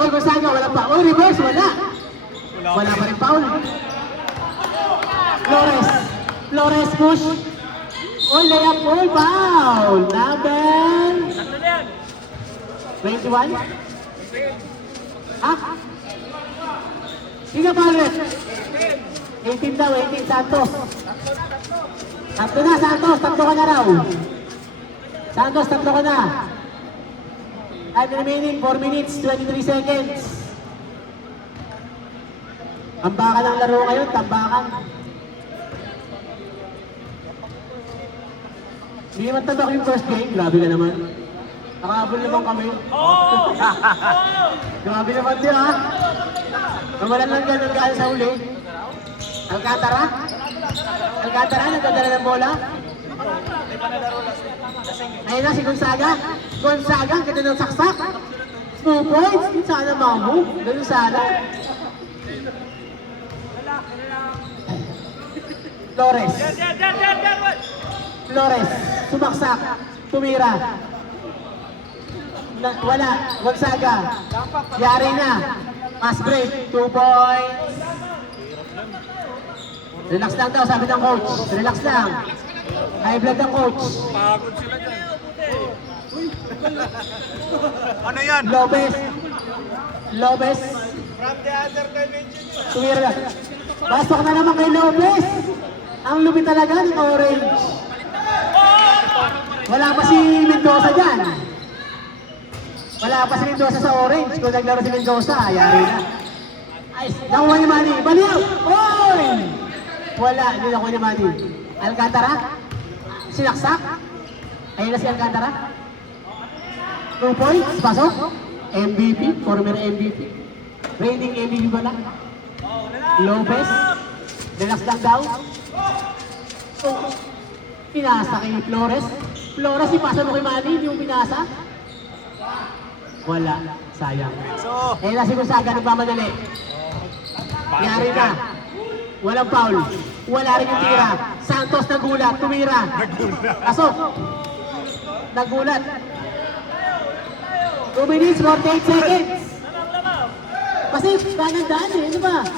Oy, Gonzaga, walang foul. Oy, reverse, wala. Wala pa rin foul. Flores push. Oy, layup, oy, foul. Number Ano na yan? 21. Ha? Sige, foul rin. 18 daw, 18 Santos. Tatlo na, Santos, tatlo ka na raw. Santos, tatlo ka na. Time remaining, 4 minutes, 23 seconds. Tambakan ang laro ngayon, tambakan. Hindi naman tabak yung first game, grabe ka naman. Nakahabol naman kami. Oo! Grabe naman din ha. Nawalan lang ganun gano'n sa uli. Alcantara, nagdadala ng bola. Ayun na si Gonzaga. Gonzaga, ang ganda ng saksak. 2 points, hindi sana mamu. Ganun sana. Flores. Flores, sumaksak. Tumira. Wala, Gonzaga. Yari na. Pass break, 2 points. Relax lang daw, sabi ng coach. Relax lang. High blood ng coach. Pagod sila dyan. Ano yan? Lopez. Tumira na. Pasok na naman kay Lopez. Ang lupit talaga ng orange. Wala pa si Mendoza dyan. Wala pa si Mendoza sa orange. Kung naglaro si Mendoza, yari na. Ay, nakuha ni Manny. Baliw! Oy! Wala, hindi nakuha ni Manny. Alcantara? Sinaksak? Ayun na si Alcantara. 2 points, pasok. MVP, former MVP. Reigning MVP pala. Lopez. Relax lang daw. Pinasa kay Flores. Flores, ipasa mo kay Manny, hindi yung pinasa. Wala, sayang. So, Ayun na si Gonzaga, nagmamadali. Yari na. Walang foul. Wala rin yung tira. Santos nagulat, tumira. Pasok. Nagulat. 2 minutes, 48 seconds. Kasi kanan daan eh, ano ba?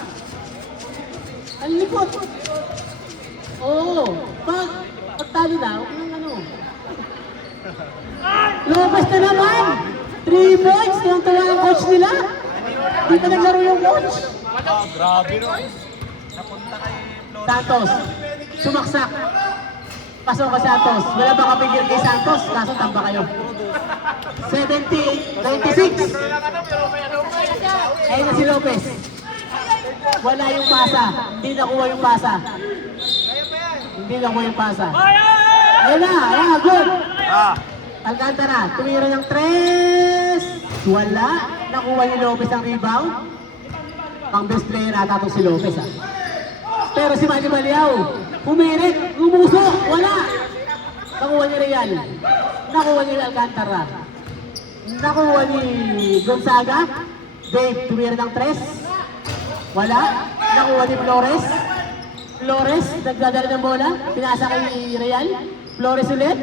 Ang lipot. Oo. Pagtalo na, huwag nang ano. Lopez na naman. 3 points, tuwang-tuwa ang coach nila. Hindi pa naglaro yung coach. grabe no. Santos, sumaksak. Pasok ka Santos. Wala ba kapigil kay Santos? Kaso tamba kayo. 96. Ayun na si Lopez. Wala yung pasa. Hindi nakuha yung pasa. Ayun na, good. Alcantara, tumira ng 3. Wala. Nakuha ni Lopez ang rebound. Ang best player ata itong si Lopez ha. Pero si Manny Baliao, humirit, gumusok, wala. Nakuha ni Real. Nakuha ni Alcantara. Nakuha ni Gonzaga. Dave, tumira ng 3. Wala. Nakuha ni Flores. Flores, nagdadala ng bola. Pinasa kay Real. Flores ulit?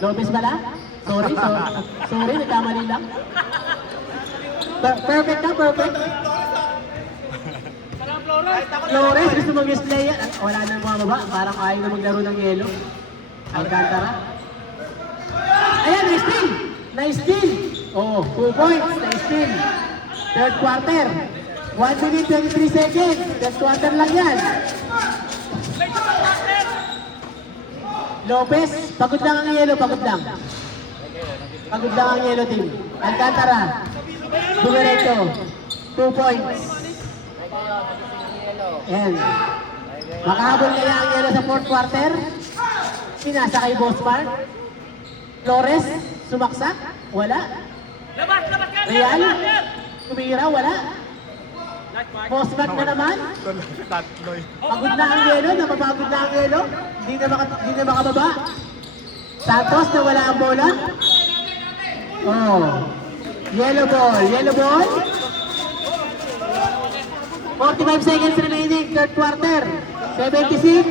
Lopez pala? Sorry, nagkamali lang. Perfect na, perfect. Flores, gusto mag-display yan. Wala nang bumaba, parang ayaw na maglaro ng yelo. Alcantara. Ayan, nice steal! Nice steal! Oh, 2 points, nice steal. Third quarter. 1 minute, 23 seconds. Third quarter lang yan. Lopez, pagod lang ang yelo, pagod lang. Pagod lang ang yelo team. Alcantara. Dumiretso. 2 points. Ayan. Makahabol kaya ang yelo sa fourth quarter. Pinasa kay Bosmar. Flores, sumaksak. Wala. Labas ka! Real, tumira, wala. Bosmar na naman. Tatlo eh. Pagod na ang yelo, napapagod na ang yelo. Hindi na makababa. Santos na wala ang bola. Oh. Yellow ball. 45 seconds remaining, third quarter. 76,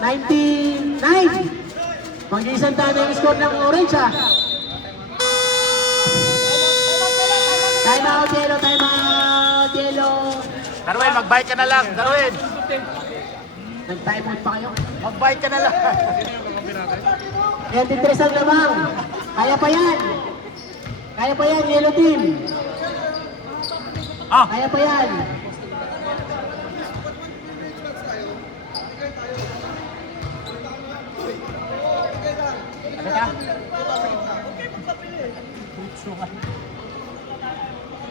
99. Mag-iisang tanda yung score ng Orange ha. Time out, yellow. Darwin, mag-bike ka na lang. Darwin, Nag-time out pa kayo. mag-bike ka na lang. 23 ang lamang. Kaya pa yan, yellow team. Kaya pa yan. Ano ka?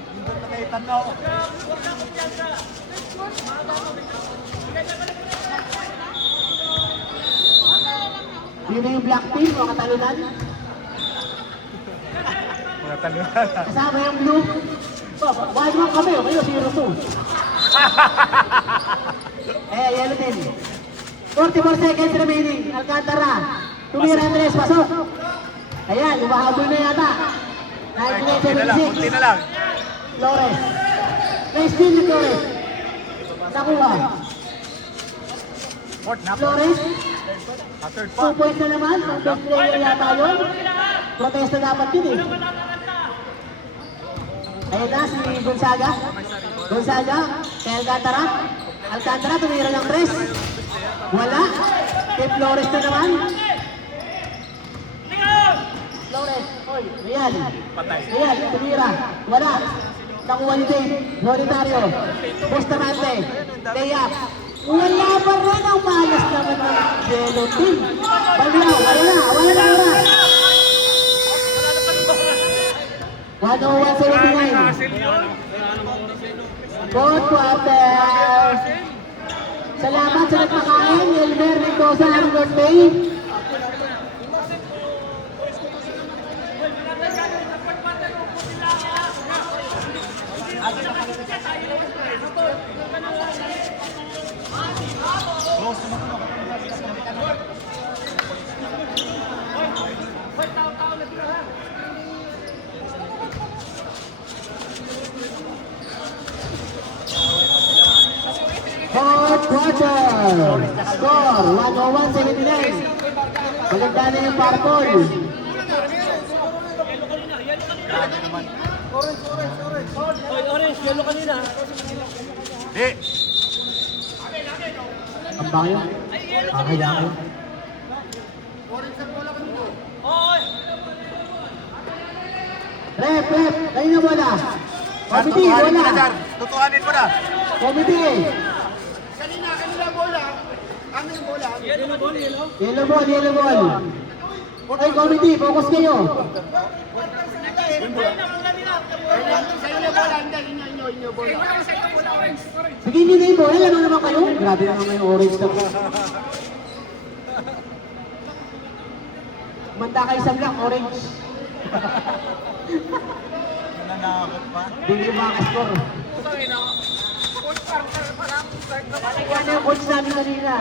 Hindi na kayo tanaw. Yun na yung black team, mga katalunan. Mga talunan. Kasama yung blue. So, wide one kami, kayo 0-2. Yellow team. 44 seconds remaining. Alcantara. Tumira Andres, pasok. Ayan, lumahabol na yata. Kunti na lang, 1976. kunti na lang. Flores. Nice steal ni Flores. Nakuha. Fourth na po. Flores. Third pa. 2 points na naman. Ang best player yata yun. Protesta dapat yun eh. Ayun na si Gonzaga. Kay Alcantara. Alcantara tumira ng press. Wala. Kay Flores na naman. Flores. Oy, Real. Real, tumira. Wala. Nakuha ni Dave. Solitario. Bustamante. Teyak. Wala pa rin ang malas naman ng yellow team. Wala na oras. 101-79. Fourth quarter. Salamat sa nagpakain. Elmer Mendoza, happy birthday. Fourth quarter. Score 101-79. Maganda na yung purple. Orange, yellow kanina. Di. Ang bayo. Kaya kayo. Rep. Kayo na bola. Committee, Tutuhanin mo na, bola. Dar. Tutuhanin mo na. Committee. Yellow ball. Ay, committee, focus kayo. Sige, nyo na yung bola. Ano naman kayo? Grabe naman may orange na. Manda kayo sa black, orange. Nanakot pa. Hindi yung mga score. Yan yung coach namin kanina.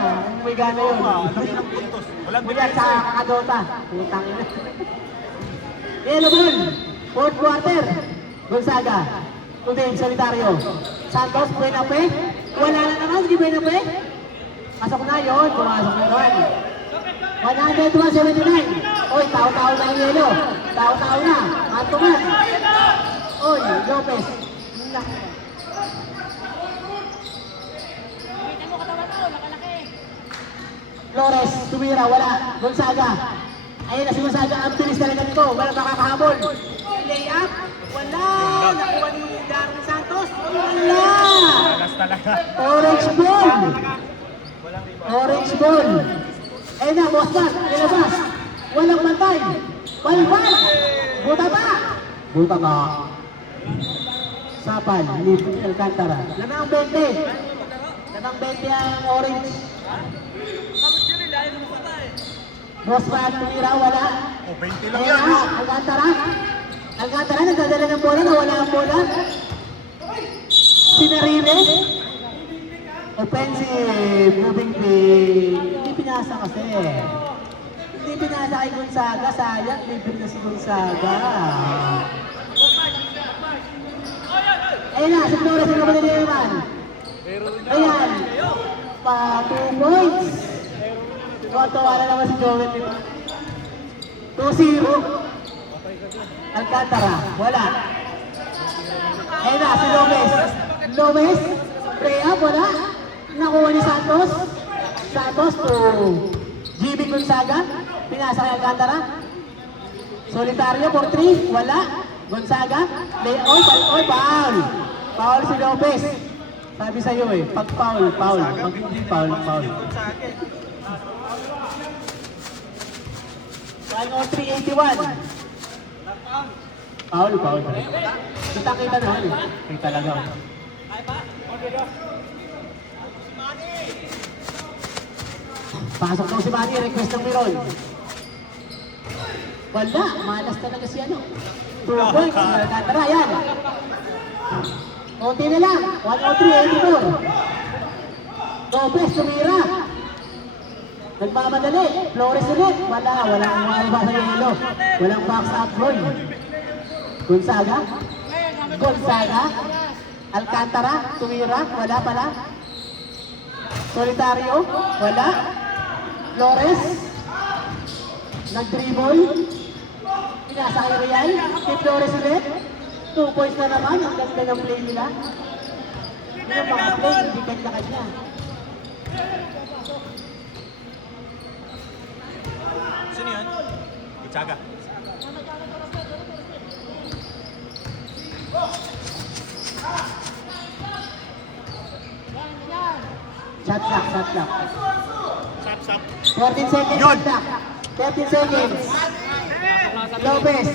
May gana yun. Laki ng puntos. Walang Mula depensa. sa kakadota. Putang ina. Yellow ball. Fourth quarter. Gonzaga. Tudin, Solitario. Santos, Buenape. Wala na naman, hindi Buenape. Pasok na yun. Pumasok na yun. 179. Oy, tao-tao na yung yelo. Tao-tao na. Antuman. Oy, Lopez. Gamitin mo katawan mo, nakalaki. Flores, tumira, wala. Gonzaga. Ayun na si Gonzaga. Ang bilis talaga nito. Wala makakahabol. Layup. Wala. Nakuha ni Darwin Santos. Wala. Alas talaga. Orange ball. Orange ball. Ayun na, Boston. Nilabas. Walang bantay. Balban. Buta pa. Buta pa. Sapal. Lip Alcantara. Lamang 20. Lamang 20 ang orange. Boston, tumira, wala. O, 20 lang Ayun yan. na, no? Alcantara. Alcantara, nagdadala ng bola. Nawala ang bola. Sinarili. Offensive, moving play. Hindi pinasa kasi. Hindi pinasa kay Gonzaga. Sayang, libre na si Gonzaga. Ayun na, si Flores ang kapatid naman. Ayan. Pa 2 points. Tuwa na naman si Joel. 2-0. Alcantara, wala. Ayun na, si Lopez. Lopez, play up, wala. Nakuha ni Santos. Santos to GB Gonzaga. Pinasa kay Alcantara. Solitario for 3, wala. Gonzaga, lay on, foul. Foul si Lopez. Sabi sa'yo eh, pag foul, foul. Pag hindi foul, foul. Final on 381. Foul. Kita naman eh. Kita talaga. Pasok daw si Manny, request ng Miron. Wala, malas talaga si ano. 2 points, Alcantara, yan. Konti na lang, 103-84. Lopez, tumira. Nagmamadali, Flores ulit. Walang mga iba sa yelo. Walang box up goal. Gonzaga. Alcantara, tumira, wala pala. Solitario, wala. Flores, nag-dribble. Pinasa kay Real, kay Flores ulit. 2 points na naman, ang ganda ng play nila. Yung mga play, hindi kanya-kanya. Sino yan? Gonzaga. Shot clock. Sap. 14 seconds, Yun. shot clock. 13 seconds. Lopez.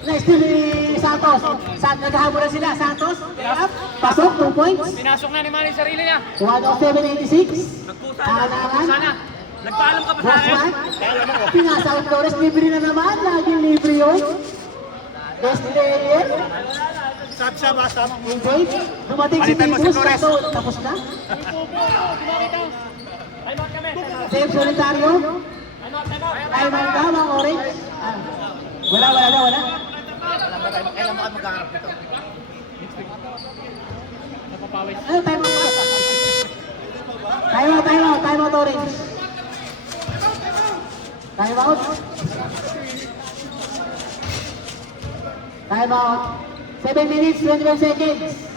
Nice to ni Santos. Naghahabol na sila. Santos. Pasok, 2 points. Pinasok na ni Manny sarili niya. 107-86. Anangan. Sana. Nagpaalam ka ba sa akin? Bosman. Pinasa ang Flores. Libre na naman. Laging libre yun. Destiny. Sap. Engage. Dumating si Palitan mo si Titus. Flores. Tapos na. Time out kami. Save Solitario. Time out. Time out daw ang orange. Wala. Kailan ba kayo magkakarap nito? Napapawis. Ano, time out. Time out orange. Time out. Time out. 7 minutes, 21 seconds.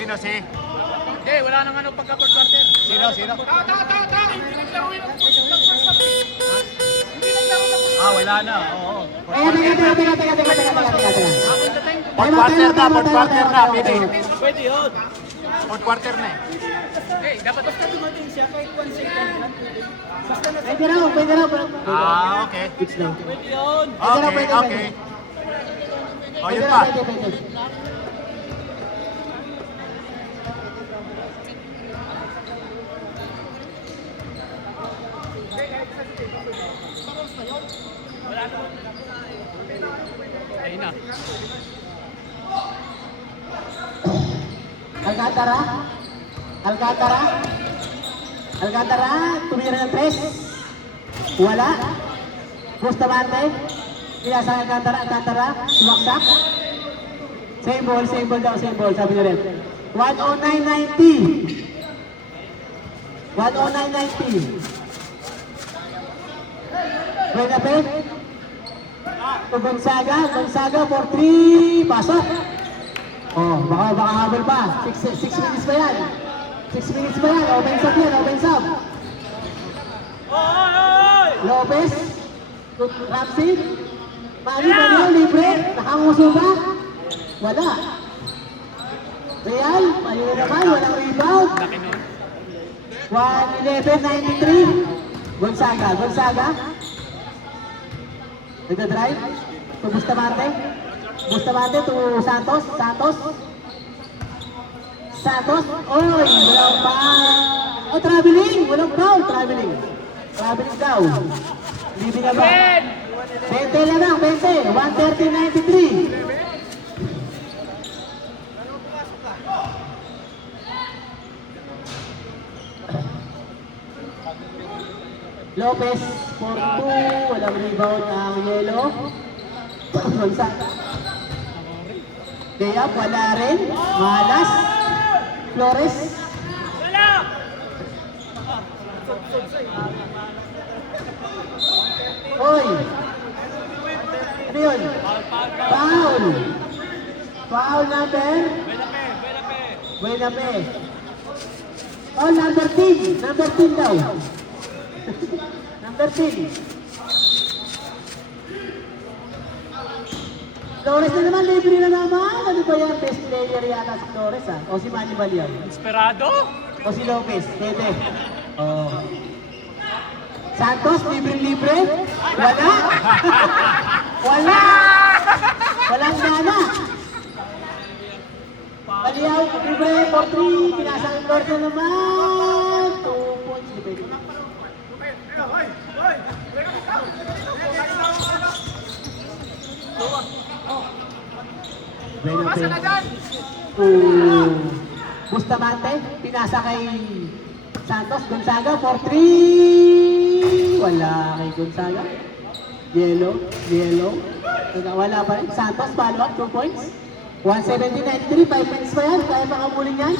Sino si? Hindi, wala nang ano pagka-fourth quarter. Sino? Hindi naglaro yun. Wala na. Oo. Teka. Fourth quarter na. Pwede. Pwede yun. Fourth quarter na eh. Dapat basta dumating siya kahit 1 second. Pwede raw. Okay. It's lang. Pwede yun. Okay. O, yun pa. Pwede. Ayun na. Alcantara, tumira ng 3. Wala. Bustamante. Pinasa kay Alcantara, sumaksak. Same ball daw, same ball, sabi niya rin. 109.90. 109.90. Buena pe. To Gonzaga for 3. Pasok. Oh, baka habol pa. 6 minutes pa yan. 6 minutes pa yan. Open sub yan, open sub. Lopez. Ramsey. Mali libre. Nakanguso ba? Wala. Real, mali na naman, walang rebound. 111.93. Gonzaga. Nagda-drive. To Bustamante to Santos. Oy, walang pa. Oh, traveling daw. Hindi na ba? 20 na lang, 20. 113.93. Lopez, 42, walang rebound ang Yelo. Gonzaga. Deyap, wala rin. Malas. Flores. Oy! Ano yun? Foul! Foul number? Buenape. Oh, number 10. Number 10 daw. Number 10. Flores na naman, libre na naman. Ano ba yan? Best player yata si Flores o si Manny Balian? Esperado? O si Lopez? Pwede. Oh. Santos, libre-libre? Wala? Wala! Walang gana. Baliaw, libre, 4-3. Pinasang Flores na naman. 2 points. Libre. Bustamante, pinasa kay Santos, Gonzaga, 4-3. Wala kay Gonzaga. Yellow. Wala pa rin. Santos, follow up, 2 points. 117.93, 5 minutes pa yan. Kaya pa kabulin yan.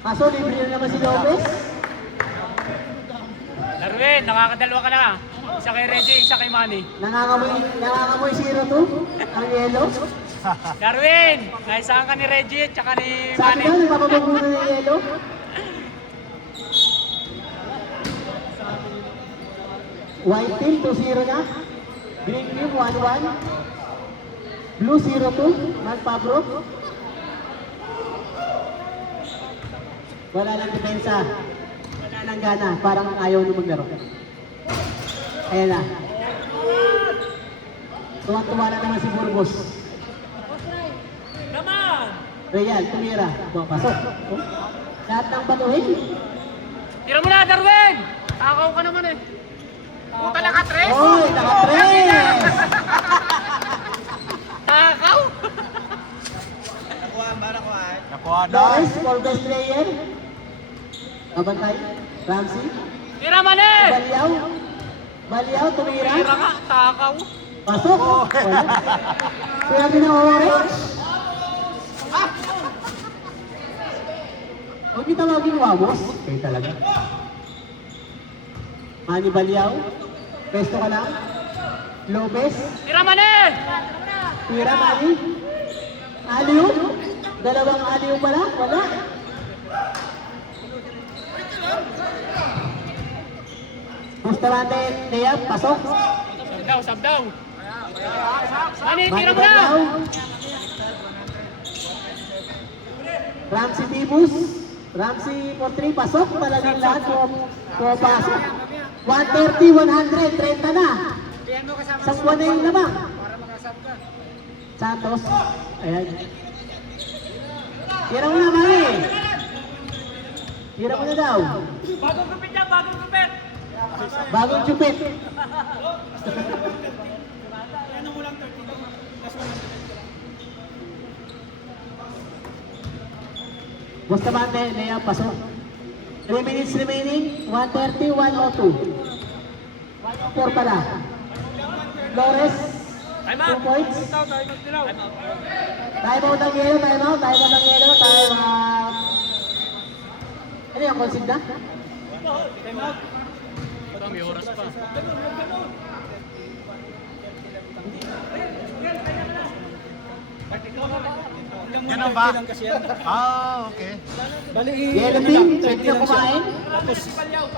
Kaso, libre na naman si Lopez. Darwin, nakakadalawa ka na. Isa kay Reggie, isa kay Manny. Nangangamoy 0-2, ang Yellow. Darwin, naisahan ka ni Reggie at saka ni Sabi Manny. daw, nagpapabagunan ng Yellow. White team, 2-0 na. Green team, 1-1. Blue, 0-2. Mark Pabro. Wala nang depensa. Wala nang gana. Parang ayaw na maglaro. Ayan na. Tuwang-tuwa na naman si Burgos. Naman! Real, tumira. Pasok. Oh. Lahat ng batuhin. Tira mo na, Darwin! Takaw ka naman eh. Puta na ka, Tres! Oy, naka-tres! Takaw! Nakuha na. Flores, for best player. Kabantay. Ramsey. Tira man eh! Baliaw, tumira. Tira ka, takaw. Pasok. Wala. Kaya orange. Huwag niyo tawagin wamos. Kayo talaga. Manny Baliaw. Pesto ka lang. Lopez. Tira man eh! Tira, Manny. Aliw. Dalawang aliw pala. Wala. Bustamante, Deyap, pasok. Sab daw. Manny, Manny tira mo na! Baliaw. Ramsey Tibus. Ramsey for 3, pasok. Talagang lahat pumapasok. 130, 100, 30 na. Sakwa na yung lamang. Santos. Ayan. Tira mo na, Manny. Tira mo na daw. Bagong gupit yan, bagong gupit! Bagong chupit. Bustamante, Lea, pasok. 3 minutes remaining. 130, 102. 4 pala. Flores, Time 2 out! points. Time out! Time out ng yelo, time out ng yelo, time out. Ano yung concede na? Ito, may oras pa. Ganun ba? Ah, okay. Yellow team, pwede na kumain.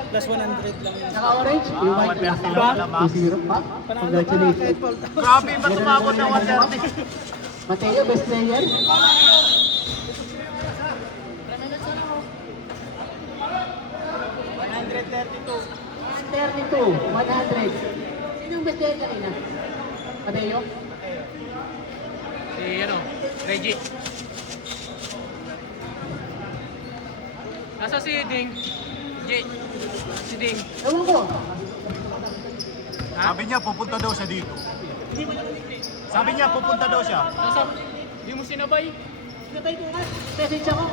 Plus 100 lang yun. Saka orange, yung Ah, white. 130 lang pala, Max. 2-0 pa. Congratulations. Grabe, ba't umabot ng 130? Mateo, best player. $132. 100. Sino yung best player kanina? Mateo? Si, Reggie. Nasa si Ding? Si Ding. Ewan ko. Sabi niya, pupunta daw siya dito. Sabi niya, pupunta daw siya. Nasa, di mo sinabay. Sinabay ko nga. Message ako.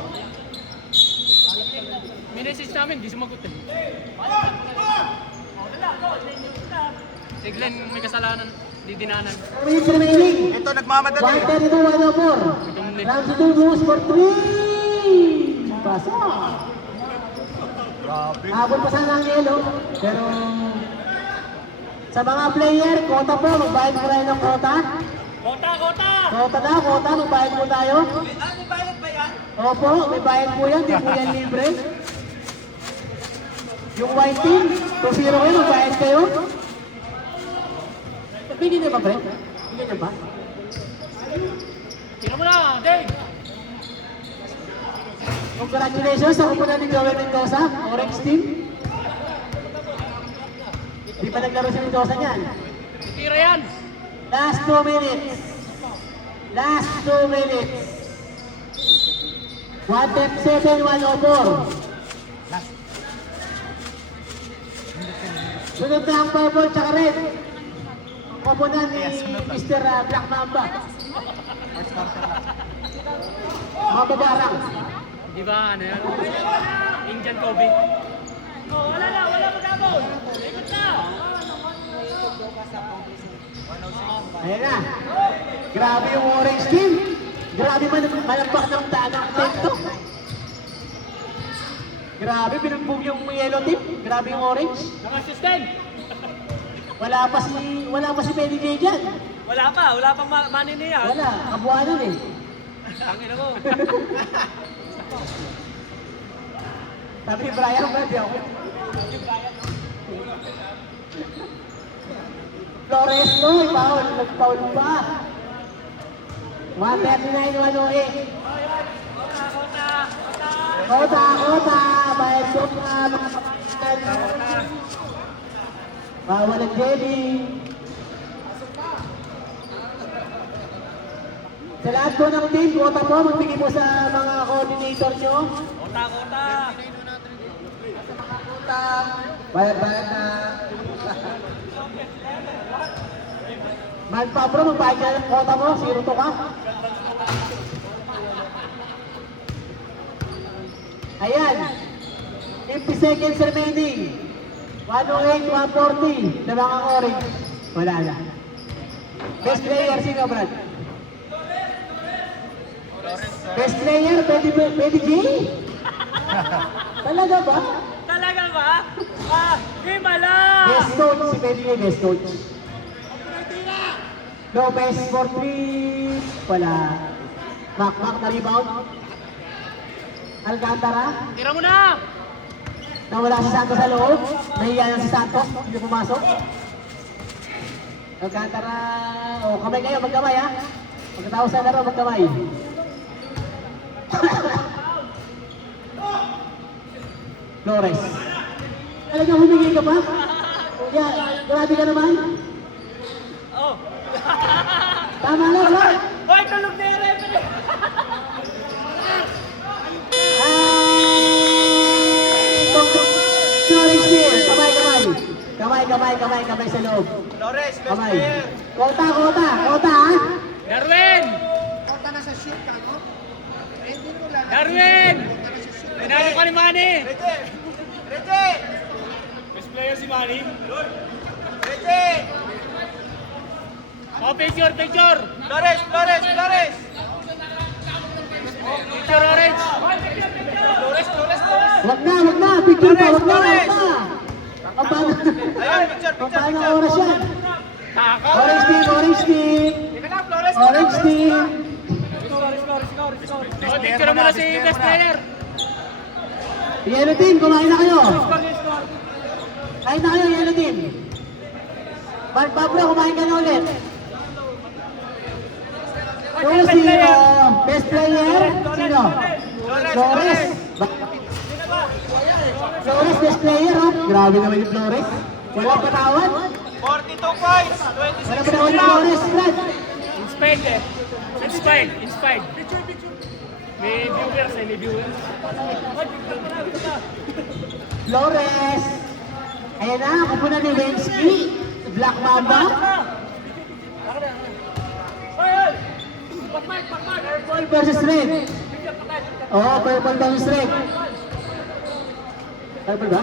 Minessage namin, di sumagot eh. Si Glenn may kasalanan, di dinanan. 4 minutes remaining. Ito, nagmamadali. 132, 104. Round 2 moves for 3. Basa. Grabe. Habol pa sana ang yelo. Pero sa mga player, kota po, magbayad po tayo ng kota. Kota! Kota na, kota, magbayad po tayo. May bayad ba yan? Opo, may bayad po yan, di po yan libre. Yung white team, 2-0 kayo, magbayad kayo. Bigyan niyo ba, pre? Bigyan niyo ba? Tira mo na, Dave! Congratulations sa kupunan ni Joel Mendoza, Orange team. Di pa naglaro si Mendoza niyan. Tira yan! Last 2 minutes. Last 2 minutes. 1-7, 1-4. Sunod na ang purple tsaka red. Ang koponan ni Mr. Black Mamba. Mababarang. Di ba, yan? Indian Kobe. Oh, wala magabon! Ikot na! Ayan na. Grabe yung orange team. Grabe malampak ng tanang tento. Grabe, binugbog yung yellow team. Grabe yung orange. Naka-assistant! Wala pa si Benny J dyan. Wala pang money niya. Wala, kabuhanan eh. Ang ina mo. Sabi ni Brian, ba, di ako. Flores, no, foul. Nag-foul pa. 139-108. Kota, bayad ko na mga kapatid. Bawal ang jelly. Sa lahat po ng team, kota po, magbigay po sa mga coordinator nyo. Kota! Bayad na. Man pa bro, magbayad ka ng kota mo, 0 to ka. Ayan, 50 seconds remaining. 108, 140, na mga orange. Wala na. Best player, sino Brad? Best player, pwede G? Talaga ba? Talaga ba? Di mala! Best coach, si Pwede G, best coach. Lopez for 3. Wala. Mac na rebound. Alcantara. Tira mo na! Nawala si Santos sa loob. Nahiya na si Santos. Hindi pumasok. Alcantara. O, kamay kayo. Magkamay ha. Pagkatapos sa laro, magkamay. Flores. Talagang humingi ka pa? Yeah, grabe ka naman. Oh! Tama na, wala. Hoy, tulog na yung referee! Kamay sa loob. Flores, best Kamay. player. Kota ha? Darwin! Darwin! Pinalo ka ni Manny! Reche! Best player si Manny. Oh, picture, picture! Flores! Flores! Flores! Picture orange! Flores! Flores! Flores! Wag na, picture pa, wag na. Ang paano, Ayun, picture, ang picture, paano picture! oras yan? Taka! Orange team. Ika lang, Flores! Orange team. Oh, picture mo na si best player! Yellow team, kumain na kayo. Kain na kayo, yellow team. Mark Pablo, kumain ka na ulit. So, best player, sino? Flores. Flores, best player, oh. Grabe naman yung Flores. Walang patawad. 42 points! 26 Walang patawad yung Flores, Brad. Inspired eh. Inspired, inspired. May viewers eh, may viewers. Flores. Ayan na, kupo na ni Wensky. Black Mamba. Purple versus red. Oo, purple versus red. Purple ba?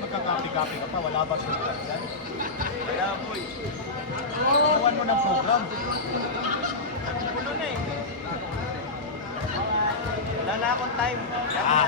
Magkakapi-kapi ka pa, wala ba shoot clock yan? Wala boy. Tuwan mo ng program. Puno na eh. Wala na akong time. Ah,